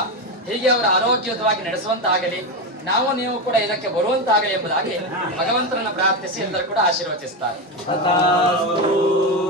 ಹೀಗೆ ಅವರ ಆರೋಗ್ಯಯುತವಾಗಿ ನಡೆಸುವಂತಾಗಲಿ. ನಾವು, ನೀವು ಕೂಡ ಇದಕ್ಕೆ ಬರುವಂತಾಗಲಿ ಎಂಬುದಾಗಿ ಭಗವಂತನನ್ನು ಪ್ರಾರ್ಥಿಸಿ ಎಲ್ಲರೂ ಕೂಡ ಆಶೀರ್ವದಿಸ್ತಾರೆ. ತಥಾಸ್ತು